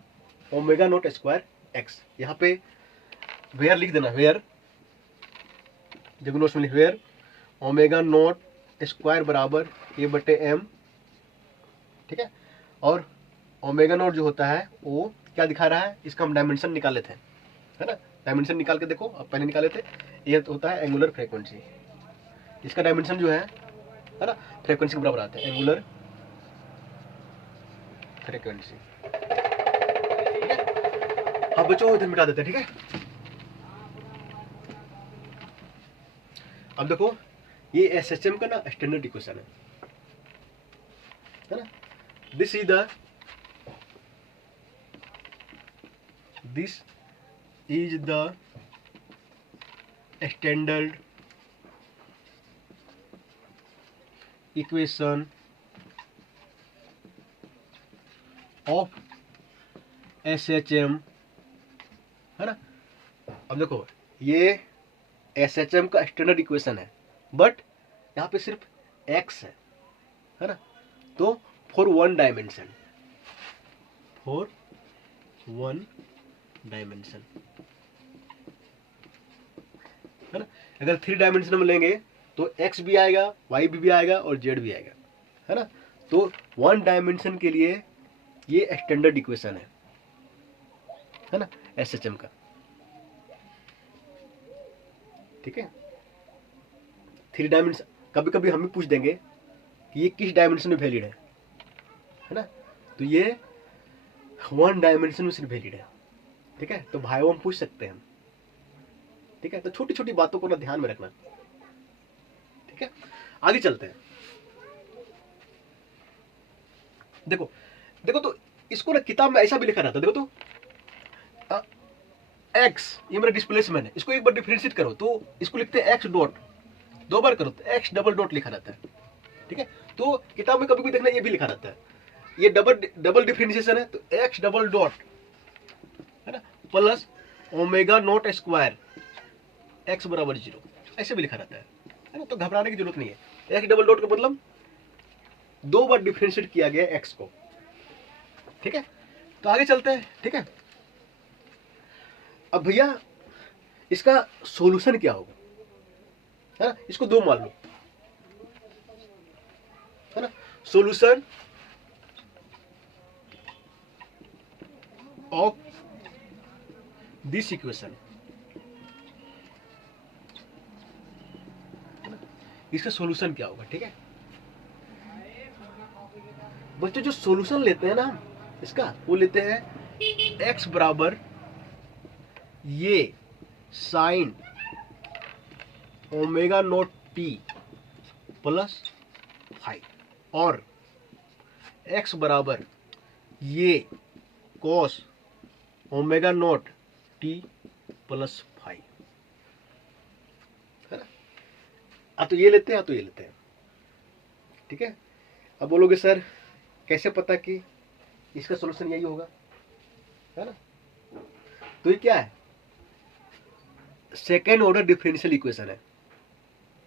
omega naught square x, यहाँ पे वेयर लिख देना, वेयर जब नोट्स में वेयर ओमेगा नॉट स्क्वायर बराबर ए बटे एम, ठीक है। और ओमेगा नॉट जो होता है वो क्या दिखा रहा है, इसका हम डायमेंशन निकाल लेते हैं, है ना। डायमेंशन निकाल के देखो, अब पहले निकाले थे, ये होता है एंगुलर फ्रीक्वेंसी, इसका डायमेंशन जो है ना, फ्रीक्वेंसी के बराबर आता है, एंगुलर फ्रीक्वेंसी, ठीक है। अब बच्चों इधर मिटा देते हैं, ठीक है। अब देखो ये एसएचएम का ना स्टैंडर्ड इक्वेशन है ना, this is the standard equation of SHM, है ना। अब देखो ये एसएचएम का स्टैंडर्ड इक्वेशन है, बट यहाँ पे सिर्फ एक्स है ना, तो for one dimension, for one dimension है ना। अगर 3 डायमेंशन में लेंगे तो एक्स भी आएगा, वाई भी आएगा और जेड भी आएगा, है ना। तो 1 डायमेंशन के लिए ये स्टैंडर्ड इक्वेशन है ना, एसएचएम का, ठीक है। 3 डायमेंशन, कभी कभी हम भी पूछ देंगे कि ये किस डायमेंशन में वैलिड है ना, तो ये 1 डायमेंशन में सिर्फ वैलिड है, ठीक है। तो भाई हम पूछ सकते हैं, ठीक है। तो छोटी छोटी बातों को ना ध्यान में रखना, ठीक है। आगे चलते हैं। देखो देखो, तो इसको ना किताब में ऐसा भी लिखा रहता है, देखो तो एक्स, ये मेरा डिस्प्लेसमेंट है, इसको एक बार डिफरेंशिएट करो तो इसको लिखते हैं एक्स डॉट, 2 बार करो तो एक्स डबल डॉट लिखा रहता है, ठीक है। तो किताब में कभी भी देखना ये भी लिखा रहता है, ये डबल डिफरेंशिएशन है, तो एक्स डबल डॉट है ना plus omega naught square x बराबर 0, ऐसे भी लिखा रहता है ना। तो घबराने की जरूरत नहीं है, एक्स डबल डॉट का मतलब 2 बार डिफरेंशिएट किया गया एक्स को, ठीक है। तो आगे चलते हैं, ठीक है। अब भैया इसका सॉल्यूशन क्या होगा, है ना, इसको 2 मान लो, है ना। सॉल्यूशन ऑफ दिस इक्वेशन, इसका सॉल्यूशन क्या होगा, ठीक है। बच्चों जो सॉल्यूशन लेते हैं ना हम इसका, वो लेते हैं x बराबर ये sine omega naught t plus 5 और x बराबर ये cos omega naught t plus 5, है ना। तो ये लेते हैं, तो ये लेते हैं, ठीक है। अब बोलोगे सर कैसे पता कि इसका सॉल्यूशन यही होगा, है ना। तो ये क्या है, सेकेंड ऑर्डर डिफरेंशियल इक्वेशन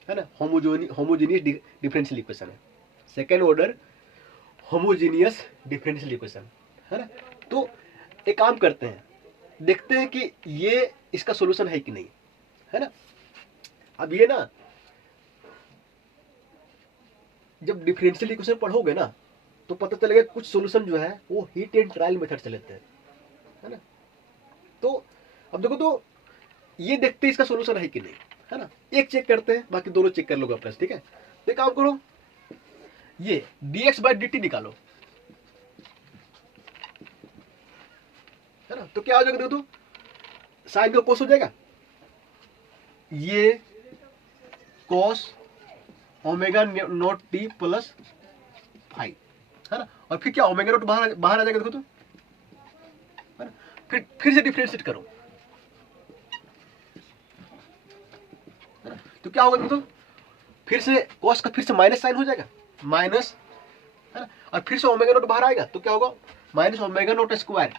है ना, होमोजेनियस डिफरेंशियल इक्वेशन है, second order homogeneous differential equation, है ना। तो एक काम करते हैं, देखते हैं कि ये इसका सॉल्यूशन है कि नहीं, है ना। अब ये ना जब डिफरेंशियल इक्वेशन पढ़ोगे ना तो पता चलेगा कुछ सॉल्यूशन जो है वो हीट एंड ट्रायल मेथड से लेते हैं, है ना। तो अब देखो, तो ये देखते हैं इसका सॉल्यूशन है कि नहीं, है ना। एक चेक करते हैं, बाकी दोनों चेक कर लोगे अपने, ठीक है। तो एक काम करो, ये dx बाय dt निकालो, है ना। तो क्या हो जाएगा, देखो तो साइन का कोस हो जाएगा, ये cos omega naught t plus 5, है ना। और फिर क्या ओमेगा नॉट बाहर आ जाएगा, देखो तो, है ना। फिर से डिफरेंशिएट करो, है ना। तो क्या होगा, देखो तो फिर से कॉस का फिर से माइनस साइन हो जाएगा, माइनस, है ना। और फिर से ओमेगा नॉट बाहर आएगा तो क्या होगा, माइनस ओमेगा नॉट स्क्वायर,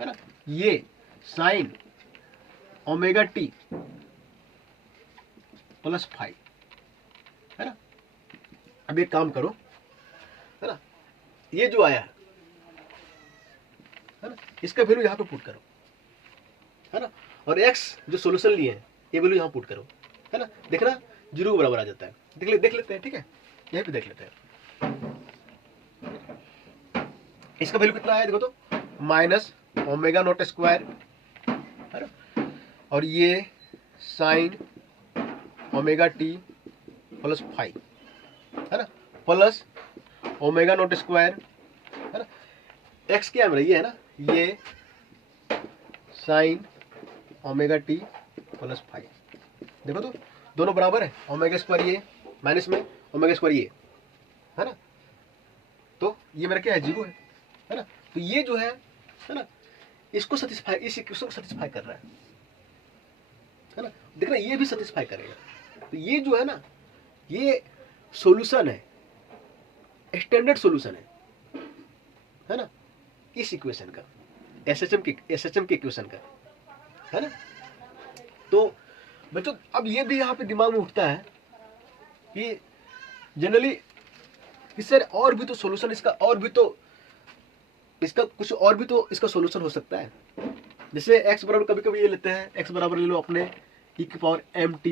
है ना, ये साइन ओमेगा टी प्लस 5, है ना। अब एक काम करो, है ना, ये जो आया है ना, इसका वैल्यू यहां पे पुट करो, है ना। और x जो सॉल्यूशन लिए हैं ये वैल्यू यहां पुट करो, है ना। देखना 0 के बराबर आ जाता है, देख लेते हैं, ठीक है। यहीं पे देख लेते हैं, इसका वैल्यू कितना है, देखो तो माइनस ओमेगा नॉट स्क्वायर, है ना, और ये साइन ओमेगा टी प्लस 5, है ना, प्लस ओमेगा नॉट स्क्वायर, है ना। एक्स क्या है मेरा, ये है ना, ये साइन ओमेगा टी प्लस 5, देखो तो दोनों बराबर है, ओमेगा स्क्वायर ये माइनस में ओमेगा स्क्वायर ये, है ना। तो ये मेरा क्या है, 0 है ना। तो ये जो है ना, इसको सेटिस्फाई, इस इक्वेशन को सेटिस्फाई कर रहा है ना। देखना ये भी सेटिस्फाई करेगा, तो ये जो है ना, ये सॉल्यूशन है, स्टैंडर्ड सॉल्यूशन है ना, इस इक्वेशन का, एसएचएम के इक्वेशन का, है ना। तो बच्चों अब ये भी यहाँ पे दिमाग में उठता है कि जनरली इससे और भी तो सोल्यूशन इसका, और भी तो इसका कुछ और भी तो इसका सोल्यूशन हो सकता है। जैसे x बराबर कभी कभी ये लेते हैं, x बराबर ले लो अपने e की पावर mt,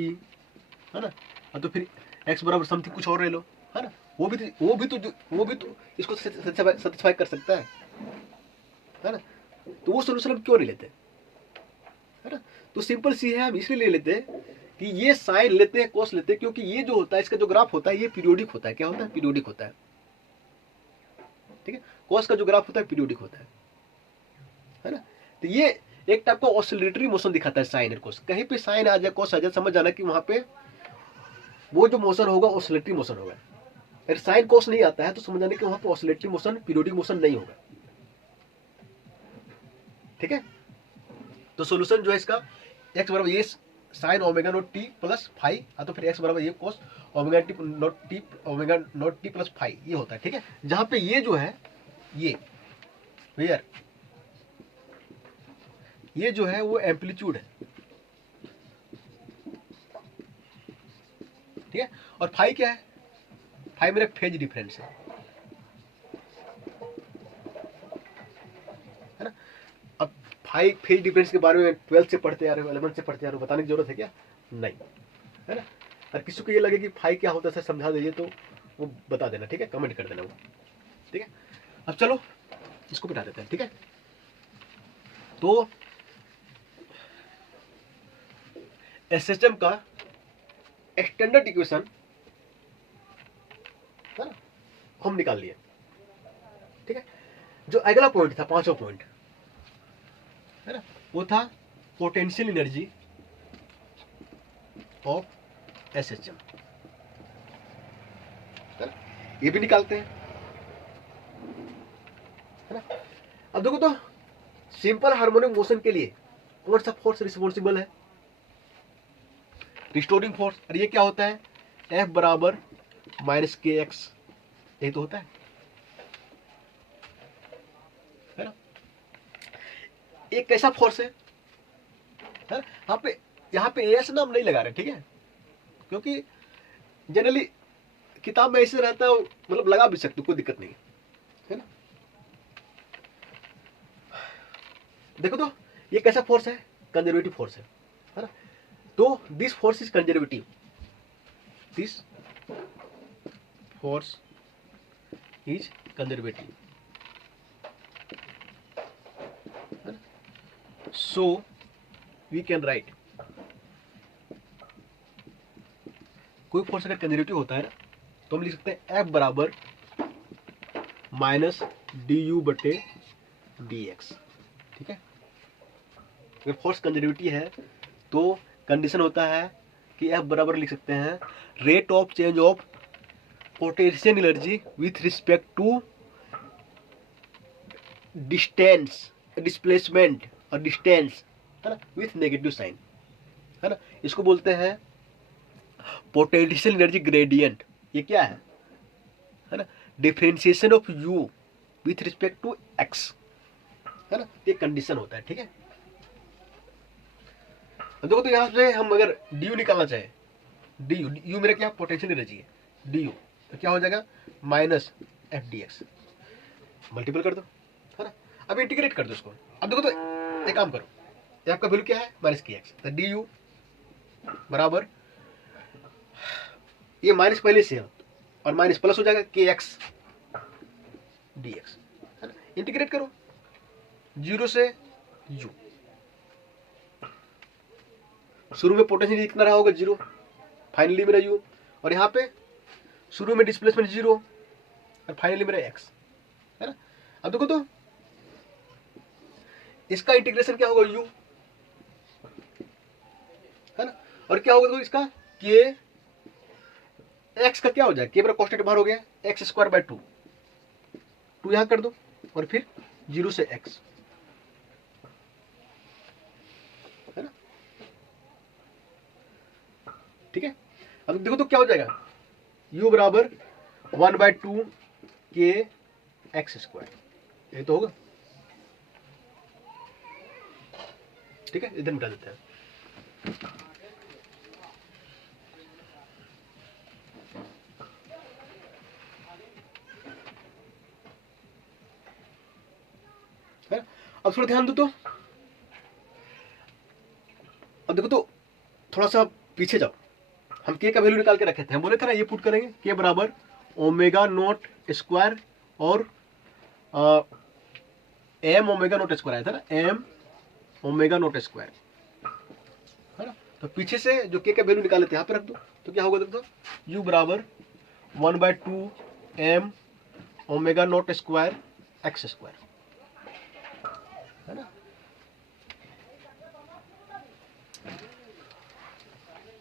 है ना, और तो फिर x बराबर समथिंग कुछ और ले लो, है ना, वो भी तो इसको सेटिस्फाई कर सकता है ना। तो वो सोल्यूशन हम क्यों नहीं लेते, है ना। तो सिंपल सी है, हम इसलिए ले लेते हैं कि ये साइन लेते हैं, कोस लेते हैं, क्योंकि ये जो होता है इसका जो ग्राफ होता है ये पीरियोडिक होता है। क्या होता है? पीरियोडिक होता है, ठीक है। कोस का जो ग्राफ होता है पीरियोडिक होता है ना। तो ये एक टाइप का ऑसिलेटरी मोशन दिखाता है साइन और कोस। कहीं पे साइन आ जाए कोस आ जाए, समझ जाना कि वहां पे वो जो मोशन होगा ऑसिलेटरी मोशन होगा। अगर साइन कोस नहीं आता है तो समझ जाना कि वहां पे ऑसिलेटरी मोशन, पीरियोडिक मोशन नहीं होगा, ठीक है। तो सोल्यूशन जो है इसका, x बराबर ये sine omega naught t plus phi, तो फिर x बराबर ये cos omega naught t plus phi, ये होता है, ठीक है। जहां पे ये जो है ये वेयर ये जो है वो एम्पलीट्यूड है, ठीक है। और फाई क्या है? फाई मेरा फेज डिफरेंस है ना। अब फाई फेज डिफरेंस के बारे में 12th से पढ़ते आ रहे हो, 11th से पढ़ते आ रहे हो, बताने की जरूरत है क्या? नहीं, है ना। और किसी को ये लगे कि फाई क्या होता है समझा दीजिए तो वो बता देना, ठीक है, कमेंट कर देना वो, ठीक है। अब चलो इसको बता देते हैं, ठीक है। तो एसएचएम का स्टैंडर्ड इक्वेशन है ना, हम निकाल लिए, ठीक है। जो अगला पॉइंट था, पांचवा पॉइंट है ना, वो था पोटेंशियल एनर्जी ऑफ एसएचएम, है ना। ये भी निकालते हैं, है ना। अब देखो तो सिंपल हार्मोनिक मोशन के लिए कौन सा फोर्स रिस्पॉन्सिबल है? Restoring force. और ये क्या होता है? F बराबर माइनस के एक्स, यही तो होता है ना। एक कैसा फोर्स है ना, यहाँ पे एस नाम नहीं लगा रहे, ठीक है, क्योंकि जनरली किताब में ऐसे रहता है, मतलब लगा भी सकते, कोई दिक्कत नहीं है ना। देखो तो ये कैसा फोर्स है? कंजर्वेटिव फोर्स है ना। तो this force is conservative, this force is conservative, so we can write, कोई फोर्स अगर कंजर्वेटिव होता है ना तो हम लिख सकते हैं F बराबर माइनस डी यू बटे डी एक्स, ठीक है। अगर फोर्स कंजर्वेटिव है तो कंडीशन होता है कि F बराबर लिख सकते हैं rate of change of potential energy with respect to distance, displacement और डिस्टेंस, है ना, विथ नेगेटिव साइन, है ना। इसको बोलते हैं पोटेंशियल एनर्जी ग्रेडियंट। ये क्या है ना, differentiation of u with respect to x, है ना। ये कंडीशन होता है, ठीक है। देखो तो यहां से हम अगर डी यू निकालना चाहे, डी यू मेरा क्या पोटेंशियल एनर्जी है, डी यू, तो क्या हो जाएगा minus F D x, multiple कर दो, है ना। अब इंटीग्रेट कर दो इसको। अब देखो तो एक काम करो, ये आपका वैल्यू क्या है? माइनस के एक्स, तो डी यू बराबर, ये माइनस पहले से है और माइनस प्लस हो जाएगा के एक्स डी एक्स, है ना। इंटीग्रेट करो, जीरो से यू, शुरू में पोटेंशियल कितना रहा होगा? जीरो, फाइनली मेरा यू, और यहाँ पे शुरू में डिस्प्लेसमेंट जीरो और फाइनली मेरा एक्स, है ना। अब देखो तो इसका इंटीग्रेशन क्या होगा? यू, है ना। और क्या होगा? तो इसका के एक्स का क्या हो जाएगा? के मेरा कांस्टेंट बाहर हो गया, x square by two, two यहां कर दो और फिर जीरो से एक्स, है ना, ठीक है। अब देखो तो क्या हो जाएगा? u बराबर 1/2 के एक्स स्क्वायर, ये तो होगा, ठीक है। इधर मिटा देते हैं। अब थोड़ा ध्यान दो तो, अब देखो तो थोड़ा सा पीछे जाओ, हम के का वैल्यू निकाल के रखे थे, हम बोले थे ना ये पुट करेंगे के बराबर ओमेगा नॉट स्क्वायर और एम ओमेगा नॉट स्क्वायर आया था ना, एम ओमेगा नॉट स्क्वायर, है ना। तो पीछे से जो के का वैल्यू निकाले थे यहाँ पे रख दो, तो क्या होगा देखो, u बराबर 1/2 m omega naught square x square, है ना।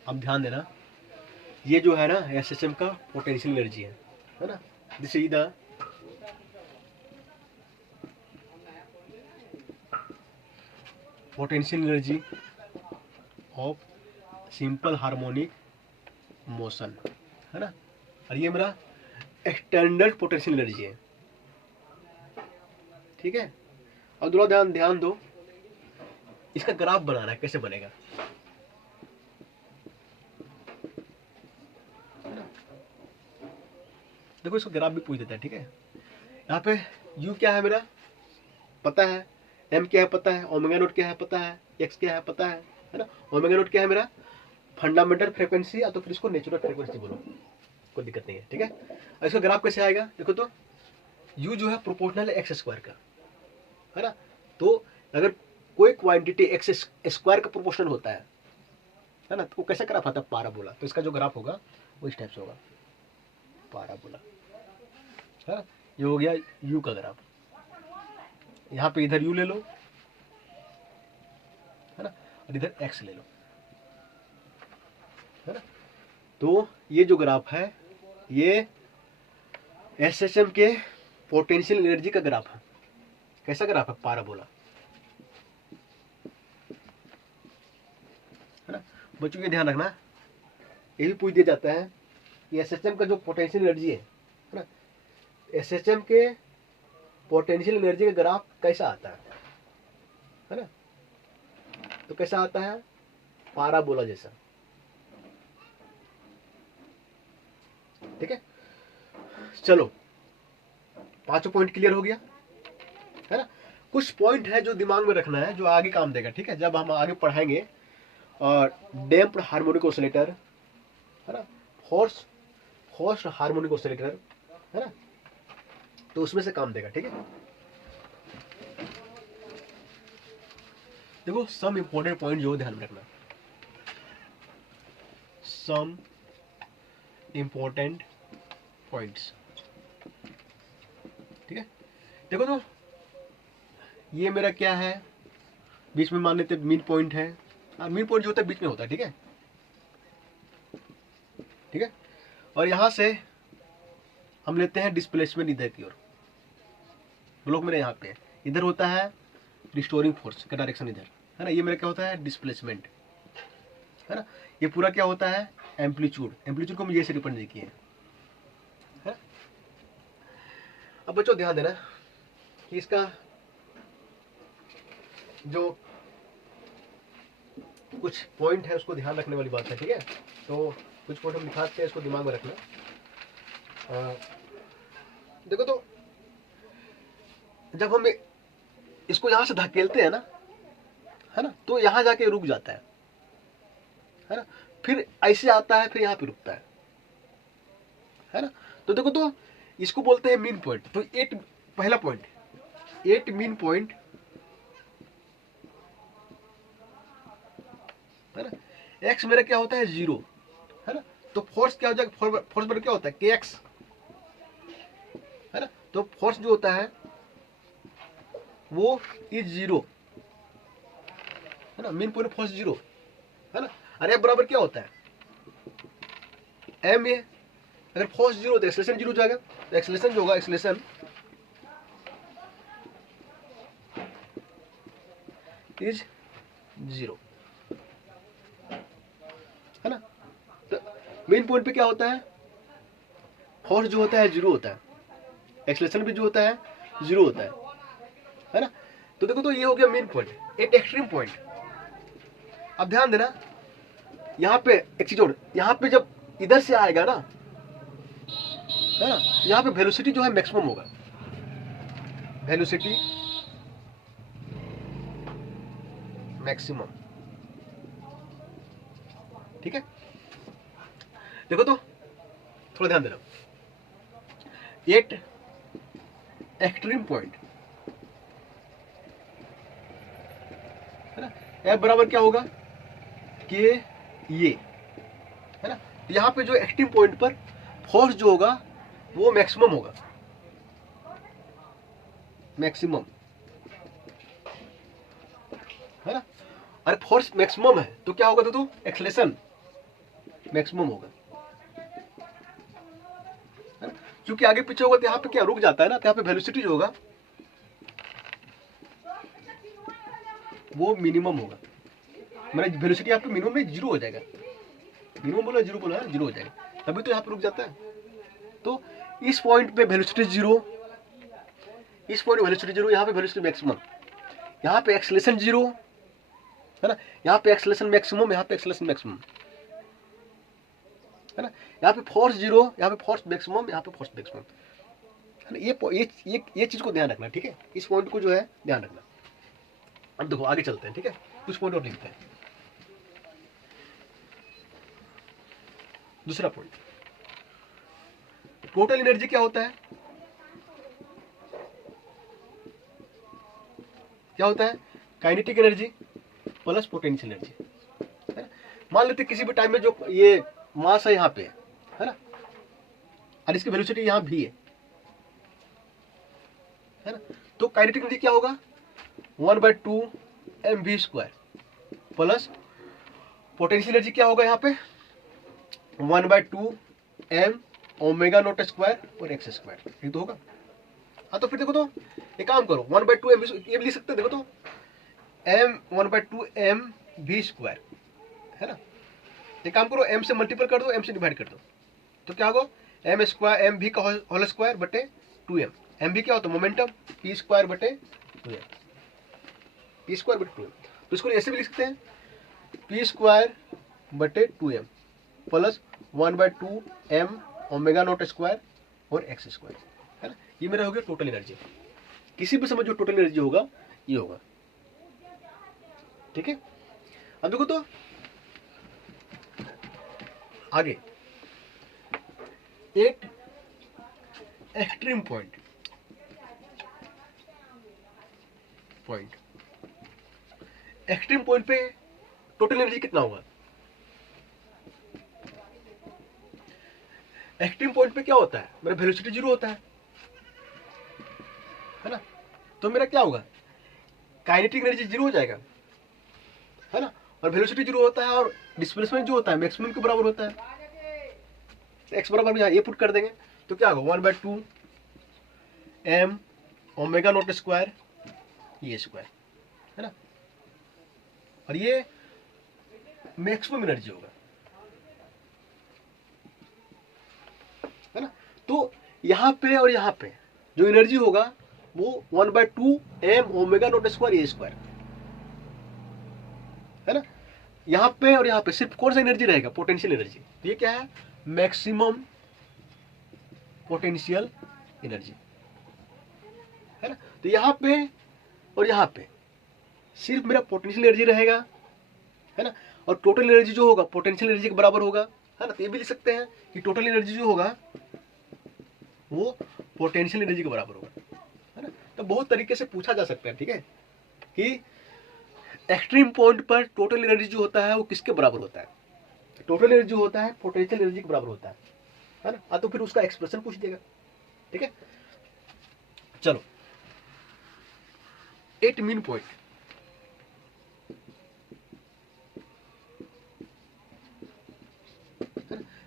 अब ध्यान देना, ये जो है ना एसएचएम का पोटेंशियल एनर्जी है ना। This is the potential energy of simple harmonic motion, है ना। और ये मेरा स्टैंडर्ड पोटेंशियल एनर्जी है, ठीक है। और थोड़ा ध्यान दो, इसका ग्राफ बनाना है, कैसे बनेगा, देखो इसको ग्राफ भी पूछ देता है, ठीक है। यहाँ पे u क्या है मेरा पता है, m क्या है पता है, ओमेगा नॉट क्या है पता है, x क्या है पता है ना। ओमेगा नॉट क्या है मेरा फंडामेंटल फ्रीक्वेंसी, या तो फिर इसको नेचुरल फ्रीक्वेंसी बोलो, कोई दिक्कत नहीं है, ठीक है। और इसका ग्राफ कैसे आएगा, देखो तो u जो है प्रोपोर्शनल है एक्स स्क्वायर का, है ना। तो अगर कोई क्वांटिटी एक्स स्क्वायर का प्रोपोर्शनल होता है ना, तो वो कैसा ग्राफ आता है, पाराबोला। तो इसका जो ग्राफ होगा वो इस टाइप से होगा, पाराबोला, है। ये हो गया u का ग्राफ, यहाँ पे इधर u ले लो, है ना, और इधर x ले लो, है ना। तो ये जो ग्राफ है ये एसएचएम के पोटेंशियल एनर्जी का ग्राफ है। कैसा ग्राफ है, पाराबोला, है ना। बच्चों ये ध्यान रखना, ये भी पूछ दिया जाता है कि एसएचएम का जो पोटेंशियल एनर्जी है ना, एसएचएम के पोटेंशियल एनर्जी का ग्राफ कैसा आता है ना। तो कैसा आता है, पाराबोला जैसा, ठीक है। चलो पांचों पॉइंट क्लियर हो गया, है ना। कुछ पॉइंट है जो दिमाग में रखना है, जो आगे काम देगा, ठीक है। जब हम आगे पढ़ाएंगे और डैम्प्ड हार्मोनिक ऑसिलेटर, है ना, फोर्स्ड हार्मोनिक ऑसिलेटर, है ना, तो उसमें से काम देगा, ठीक है। देखो सम इंपॉर्टेंट पॉइंट जो ध्यान में रखना, सम इंपॉर्टेंट पॉइंट्स, ठीक है। देखो तो ये मेरा क्या है, बीच में मान लेते मीन पॉइंट है, मीन पॉइंट जो होता है बीच में होता है, ठीक है, ठीक है। और यहां से हम लेते हैं डिस्प्लेसमेंट इधर की ओर, ब्लॉक मेरे यहाँ पे इधर होता है रिस्टोरिंग फोर्स का डायरेक्शन इधर, है ना। ये मेरा क्या होता है, डिस्प्लेसमेंट, है ना। ये पूरा क्या होता है, एम्पलीट्यूड, एम्पलीट्यूड को मुझे ऐसे रिप्रेजेंट किए है। अब बच्चों ध्यान देना कि इसका जो कुछ पॉइंट है उसको ध्यान रखने वाली बात है, ठीक है। तो कुछ पॉइंट हम दिखाते हैं, इसको दिमाग में रखना। देखो तो जब हम इसको यहां से धकेलते हैं ना, है ना, तो यहां जाके रुक जाता है ना, फिर ऐसे आता है, फिर यहां पे रुकता है ना। तो देखो तो इसको बोलते हैं मीन पॉइंट। तो 8 पहला पॉइंट, 8 मीन पॉइंट, है ना। एक्स मेरा क्या होता है, 0, है ना। तो फोर्स क्या हो जाएगा, फोर्स मेरा क्या होता है, के एक्स, है ना। तो फोर्स जो होता है वो इज 0, है ना। मीन पॉइंट फोर्स 0, है ना। अरे बराबर क्या होता है, एम ए, अगर फोर्स 0 तो एक्सेलरेशन 0 हो जाएगा। तो एक्सेलरेशन जो होगा, एक्सेलरेशन इज 0, है ना। तो मेन पॉइंट पे क्या होता है, फोर्स जो होता है 0 होता है, एक्सेलरेशन भी जो होता है 0 होता है ना। तो देखो तो ये हो गया मेन पॉइंट, एक एक्सट्रीम पॉइंट। अब ध्यान देना, यहाँ पे एक चीज और, यहाँ पे जब इधर से आएगा ना, है ना, यहाँ पे वेलोसिटी जो है मैक्सिमम होगा, वेलोसिटी मैक्सिमम। ठीक है, देखो तो थोड़ा ध्यान देना। एट एक्सट्रीम पॉइंट है ना, एफ बराबर क्या होगा के ये है ना। तो यहाँ पे जो एक्सट्रीम पॉइंट पर फोर्स जो होगा वो मैक्सिमम होगा, मैक्सिमम है ना। अरे फोर्स मैक्सिमम है तो क्या होगा, तो एक्सेलेरेशन मैक्सिमम होगा, है ना। क्योंकि आगे पीछे होगा तो यहाँ पे क्या रुक जाता है ना, तो यहाँ पे वेलोसिटी जो होगा वो मिनिमम होगा। मैंने वेलोसिटी यहाँ पे मिनिमम में जीरो हो जाएगा, मिनिमम बोला जीरो बोला जीरो हो जाएगा, तभी तो यहाँ पे रुक जाता है। तो इस पॉइंट पे वेलोसिटी जीरो, इस पॉइंट वेलोसिटी जीरो, यहाँ पे वेलोसिटी मैक्सिमम, यहाँ पे एक्सेलेरेशन जीरो है ना, यहाँ पे एक्सेलेरेशन मैक्सिमम, यहाँ पे एक्सेलेरेशन मैक्सिमम है ना। यहाँ पे फोर्स जीरो, यहाँ पे फोर्स मैक्सिमम, यहाँ पे फोर्स मैक्सिमम है ना। ये चीज को ध्यान रखना, ठीक है। इस पॉइंट को जो है ध्यान रखना। अब देखो आगे चलते हैं, ठीक है, कुछ पॉइंट और लिखते हैं। दूसरा पॉइंट, टोटल एनर्जी क्या होता है, क्या होता है, kinetic energy plus potential energy. मान लेते किसी भी टाइम में जो ये मास है यहाँ पे है ना, और इसकी वेलोसिटी यहाँ भी है ना, तो काइनेटिक एनर्जी क्या होगा 1/2 mv² प्लस पोटेंशियल एनर्जी क्या होगा यहाँ पे 1/2 m ω02 और x², ये तो होगा। हाँ तो फिर देखो तो एक काम करो 1/2 mv, ये भी लिख सकते हैं, देखो तो m 1/2 mv² है ना। एक काम करो m से मल्टीपल कर दो, m से डिवाइड कर दो, तो क्या होगा m² का होल स्क्वायर बटे 2m। mv क्या होता है मोमेंटम, p² बटे 2m, p² बटे 2m। तो इसको ऐसे भी लिख सकते हैं p² बटे 2m प्लस 1/2 m ω02 और x² है ना। ये मेरा हो गया टोटल एनर्जी। किसी भी समय जो टोटल एनर्जी होगा ये होगा, ठीक है। अब देखो तो आगे एक एक्सट्रीम पॉइंट एक्सट्रीम पॉइंट पे टोटल एनर्जी कितना होगा। एक्सट्रीम पॉइंट पे क्या होता है, मेरा वेलोसिटी जीरो होता है ना, तो मेरा क्या होगा काइनेटिक एनर्जी जीरो हो जाएगा है ना, और वेलोसिटी जीरो होता है, और डिस्प्लेसमेंट जो होता है मैक्सिमम के बराबर होता है। एक्स बराबर यहाँ ये पुट कर देंगे तो क्या होगा 1/2 m ω02 ये स्क्वायर है ना, और ये मैक्सिमम एनर्जी होगा है ना। तो यहाँ पे और यहाँ पे जो एनर्जी होगा वो 1/2 m ω02 ये स्क्वायर है ना। यहाँ पे और यहाँ पे सिर्फ कौन सा एनर्जी रहेगा, पोटेंशियल एनर्जी। ये क्या है मैक्सिमम पोटेंशियल एनर्जी है ना। तो यहाँ पे और यहाँ पे सिर्फ मेरा पोटेंशियल एनर्जी रहेगा है ना, और टोटल एनर्जी जो होगा पोटेंशियल एनर्जी के बराबर होगा है ना। तो ये भी लिख सकते हैं कि टोटल एनर्जी जो होगा वो पोटेंशियल एनर्जी के बराबर होगा है ना। तो बहुत तरीके से पूछा जा सकता है, ठीक है, कि एक्सट्रीम पॉइंट पर टोटल एनर्जी जो होता है वो किसके बराबर होता है। टोटल एनर्जी होता है पोटेंशियल एनर्जी के बराबर होता है ना। तो फिर उसका एक्सप्रेशन पूछ देगा, ठीक है। चलो 8 मीन पॉइंट,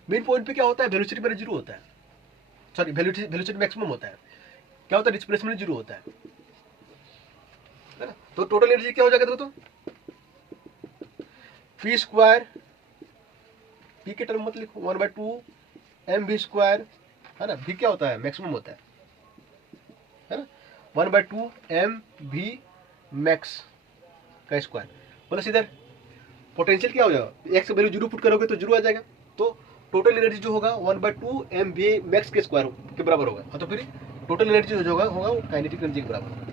मेन पॉइंट पे क्या होता है वेलोसिटी मेरा जीरो होता है, सॉरी वेलोसिटी मैक्सिमम होता है, क्या होता है डिस्प्लेसमेंट जीरो होता है ना। तो टोटल एनर्जी क्या हो जाएगा देखो तो p², p के टर्म मत लिखो 1/2 mv² है ना, v क्या होता है मैक्सिमम होता है ना, 1/2 mv मैक्स का स्क्वायर प्लस इधर पोटेंशियल क्या हो जाएगा, x वैल्यू जीरो पुट करोगे तो जीरो आ जाएगा। तो टोटल एनर्जी जो होगा 1/2 mv मैक्स के स्क्वायर के बराबर होगा, तो फिर टोटल एनर्जी जो होगा वो काइनेटिक एनर्जी के बराबर होगा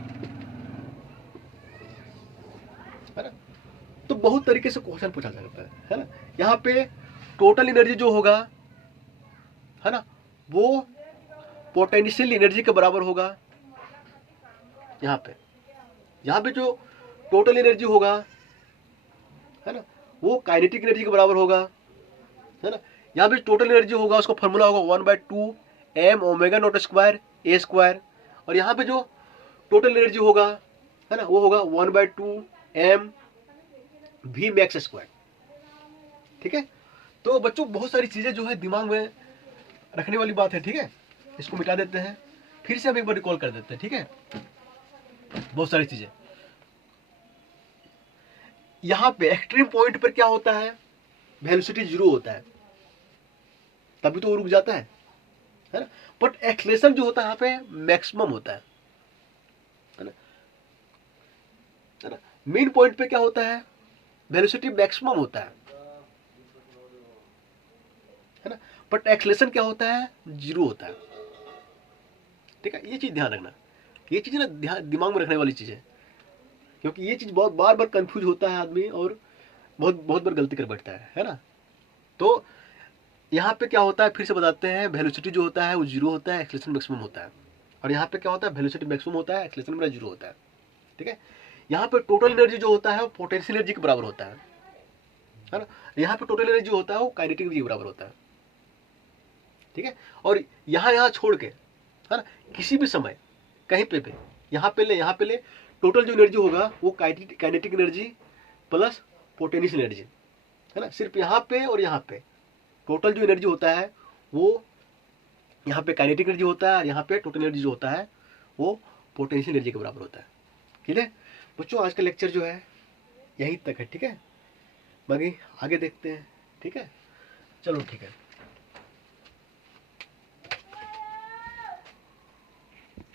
है ना। तो बहुत तरीके से क्वेश्चन पूछा जाता है ना। यहाँ पे टोटल एनर्जी जो होगा, है ना, वो पोटेंशियल एनर्जी के बराबर होगा। यहाँ पे जो टोटल एनर्जी होगा, है ना, वो काइनेटिक एनर्जी के बराबर होगा, है ना। यहाँ पे टोटल एनर्जी होगा, उसका फॉर्मूला होगा 1/2 m⍵0² और यहाँ पे जो टोटल एनर्जी होगा, है ना, वो होगा 1/2 mv_max²। ठीक है। तो बच्चों बहुत सारी चीजें जो है दिमाग में रखने वाली बात है। ठीक है, इसको मिटा देते हैं, फिर से हम एक बार रिकॉल कर देते हैं। ठीक है, बहुत सारी चीजें यहाँ पे एक्सट्रीम पॉइंट पर क्या होता है, वेलोसिटी 0 होता है, तभी तो वो रुक जाता है ना। बट एक्सलेशन जो होता है यहाँ पे मैक्सिमम होता है ना। मेन पॉइंट पे क्या होता है, वेलोसिटी मैक्सिमम होता है ना। बट एक्सलेशन क्या होता है, 0 होता है। ठीक है, ये चीज ध्यान रखना, ये चीज ना दिमाग में रखने वाली चीज है, क्योंकि ये चीज बहुत बार कंफ्यूज होता है आदमी और बहुत बार गलती कर बैठता है ना। तो यहाँ पे क्या होता है, फिर से बताते हैं, वेलोसिटी जो होता है वो 0 होता है, एक्सलेशन मैक्सिमम होता है। और यहाँ पे क्या होता है, वेलोसिटी मैक्सिमम होता है, एक्सलेशन मेरा 0 होता है। ठीक है, यहाँ पे टोटल एनर्जी जो होता है वो पोटेंशियल एनर्जी के बराबर होता है ना। यहाँ पे टोटल एनर्जी होता है वो काइनेटिक एनर्जी के बराबर होता है। ठीक है, और यहाँ छोड़ के, है ना, किसी भी समय कहीं पे भी यहाँ पे ले टोटल जो एनर्जी होगा वो kinetic energy plus potential energy, है ना। सिर्फ यहाँ पे और यहाँ पे टोटल जो एनर्जी होता है वो यहाँ पे काइनेटिक एनर्जी होता है और यहाँ पे टोटल एनर्जी जो होता है वो पोटेंशियल एनर्जी के बराबर होता है। ठीक है बच्चों, आज का लेक्चर जो है यहीं तक है। ठीक है, बाकी आगे देखते हैं। ठीक है, चलो ठीक है।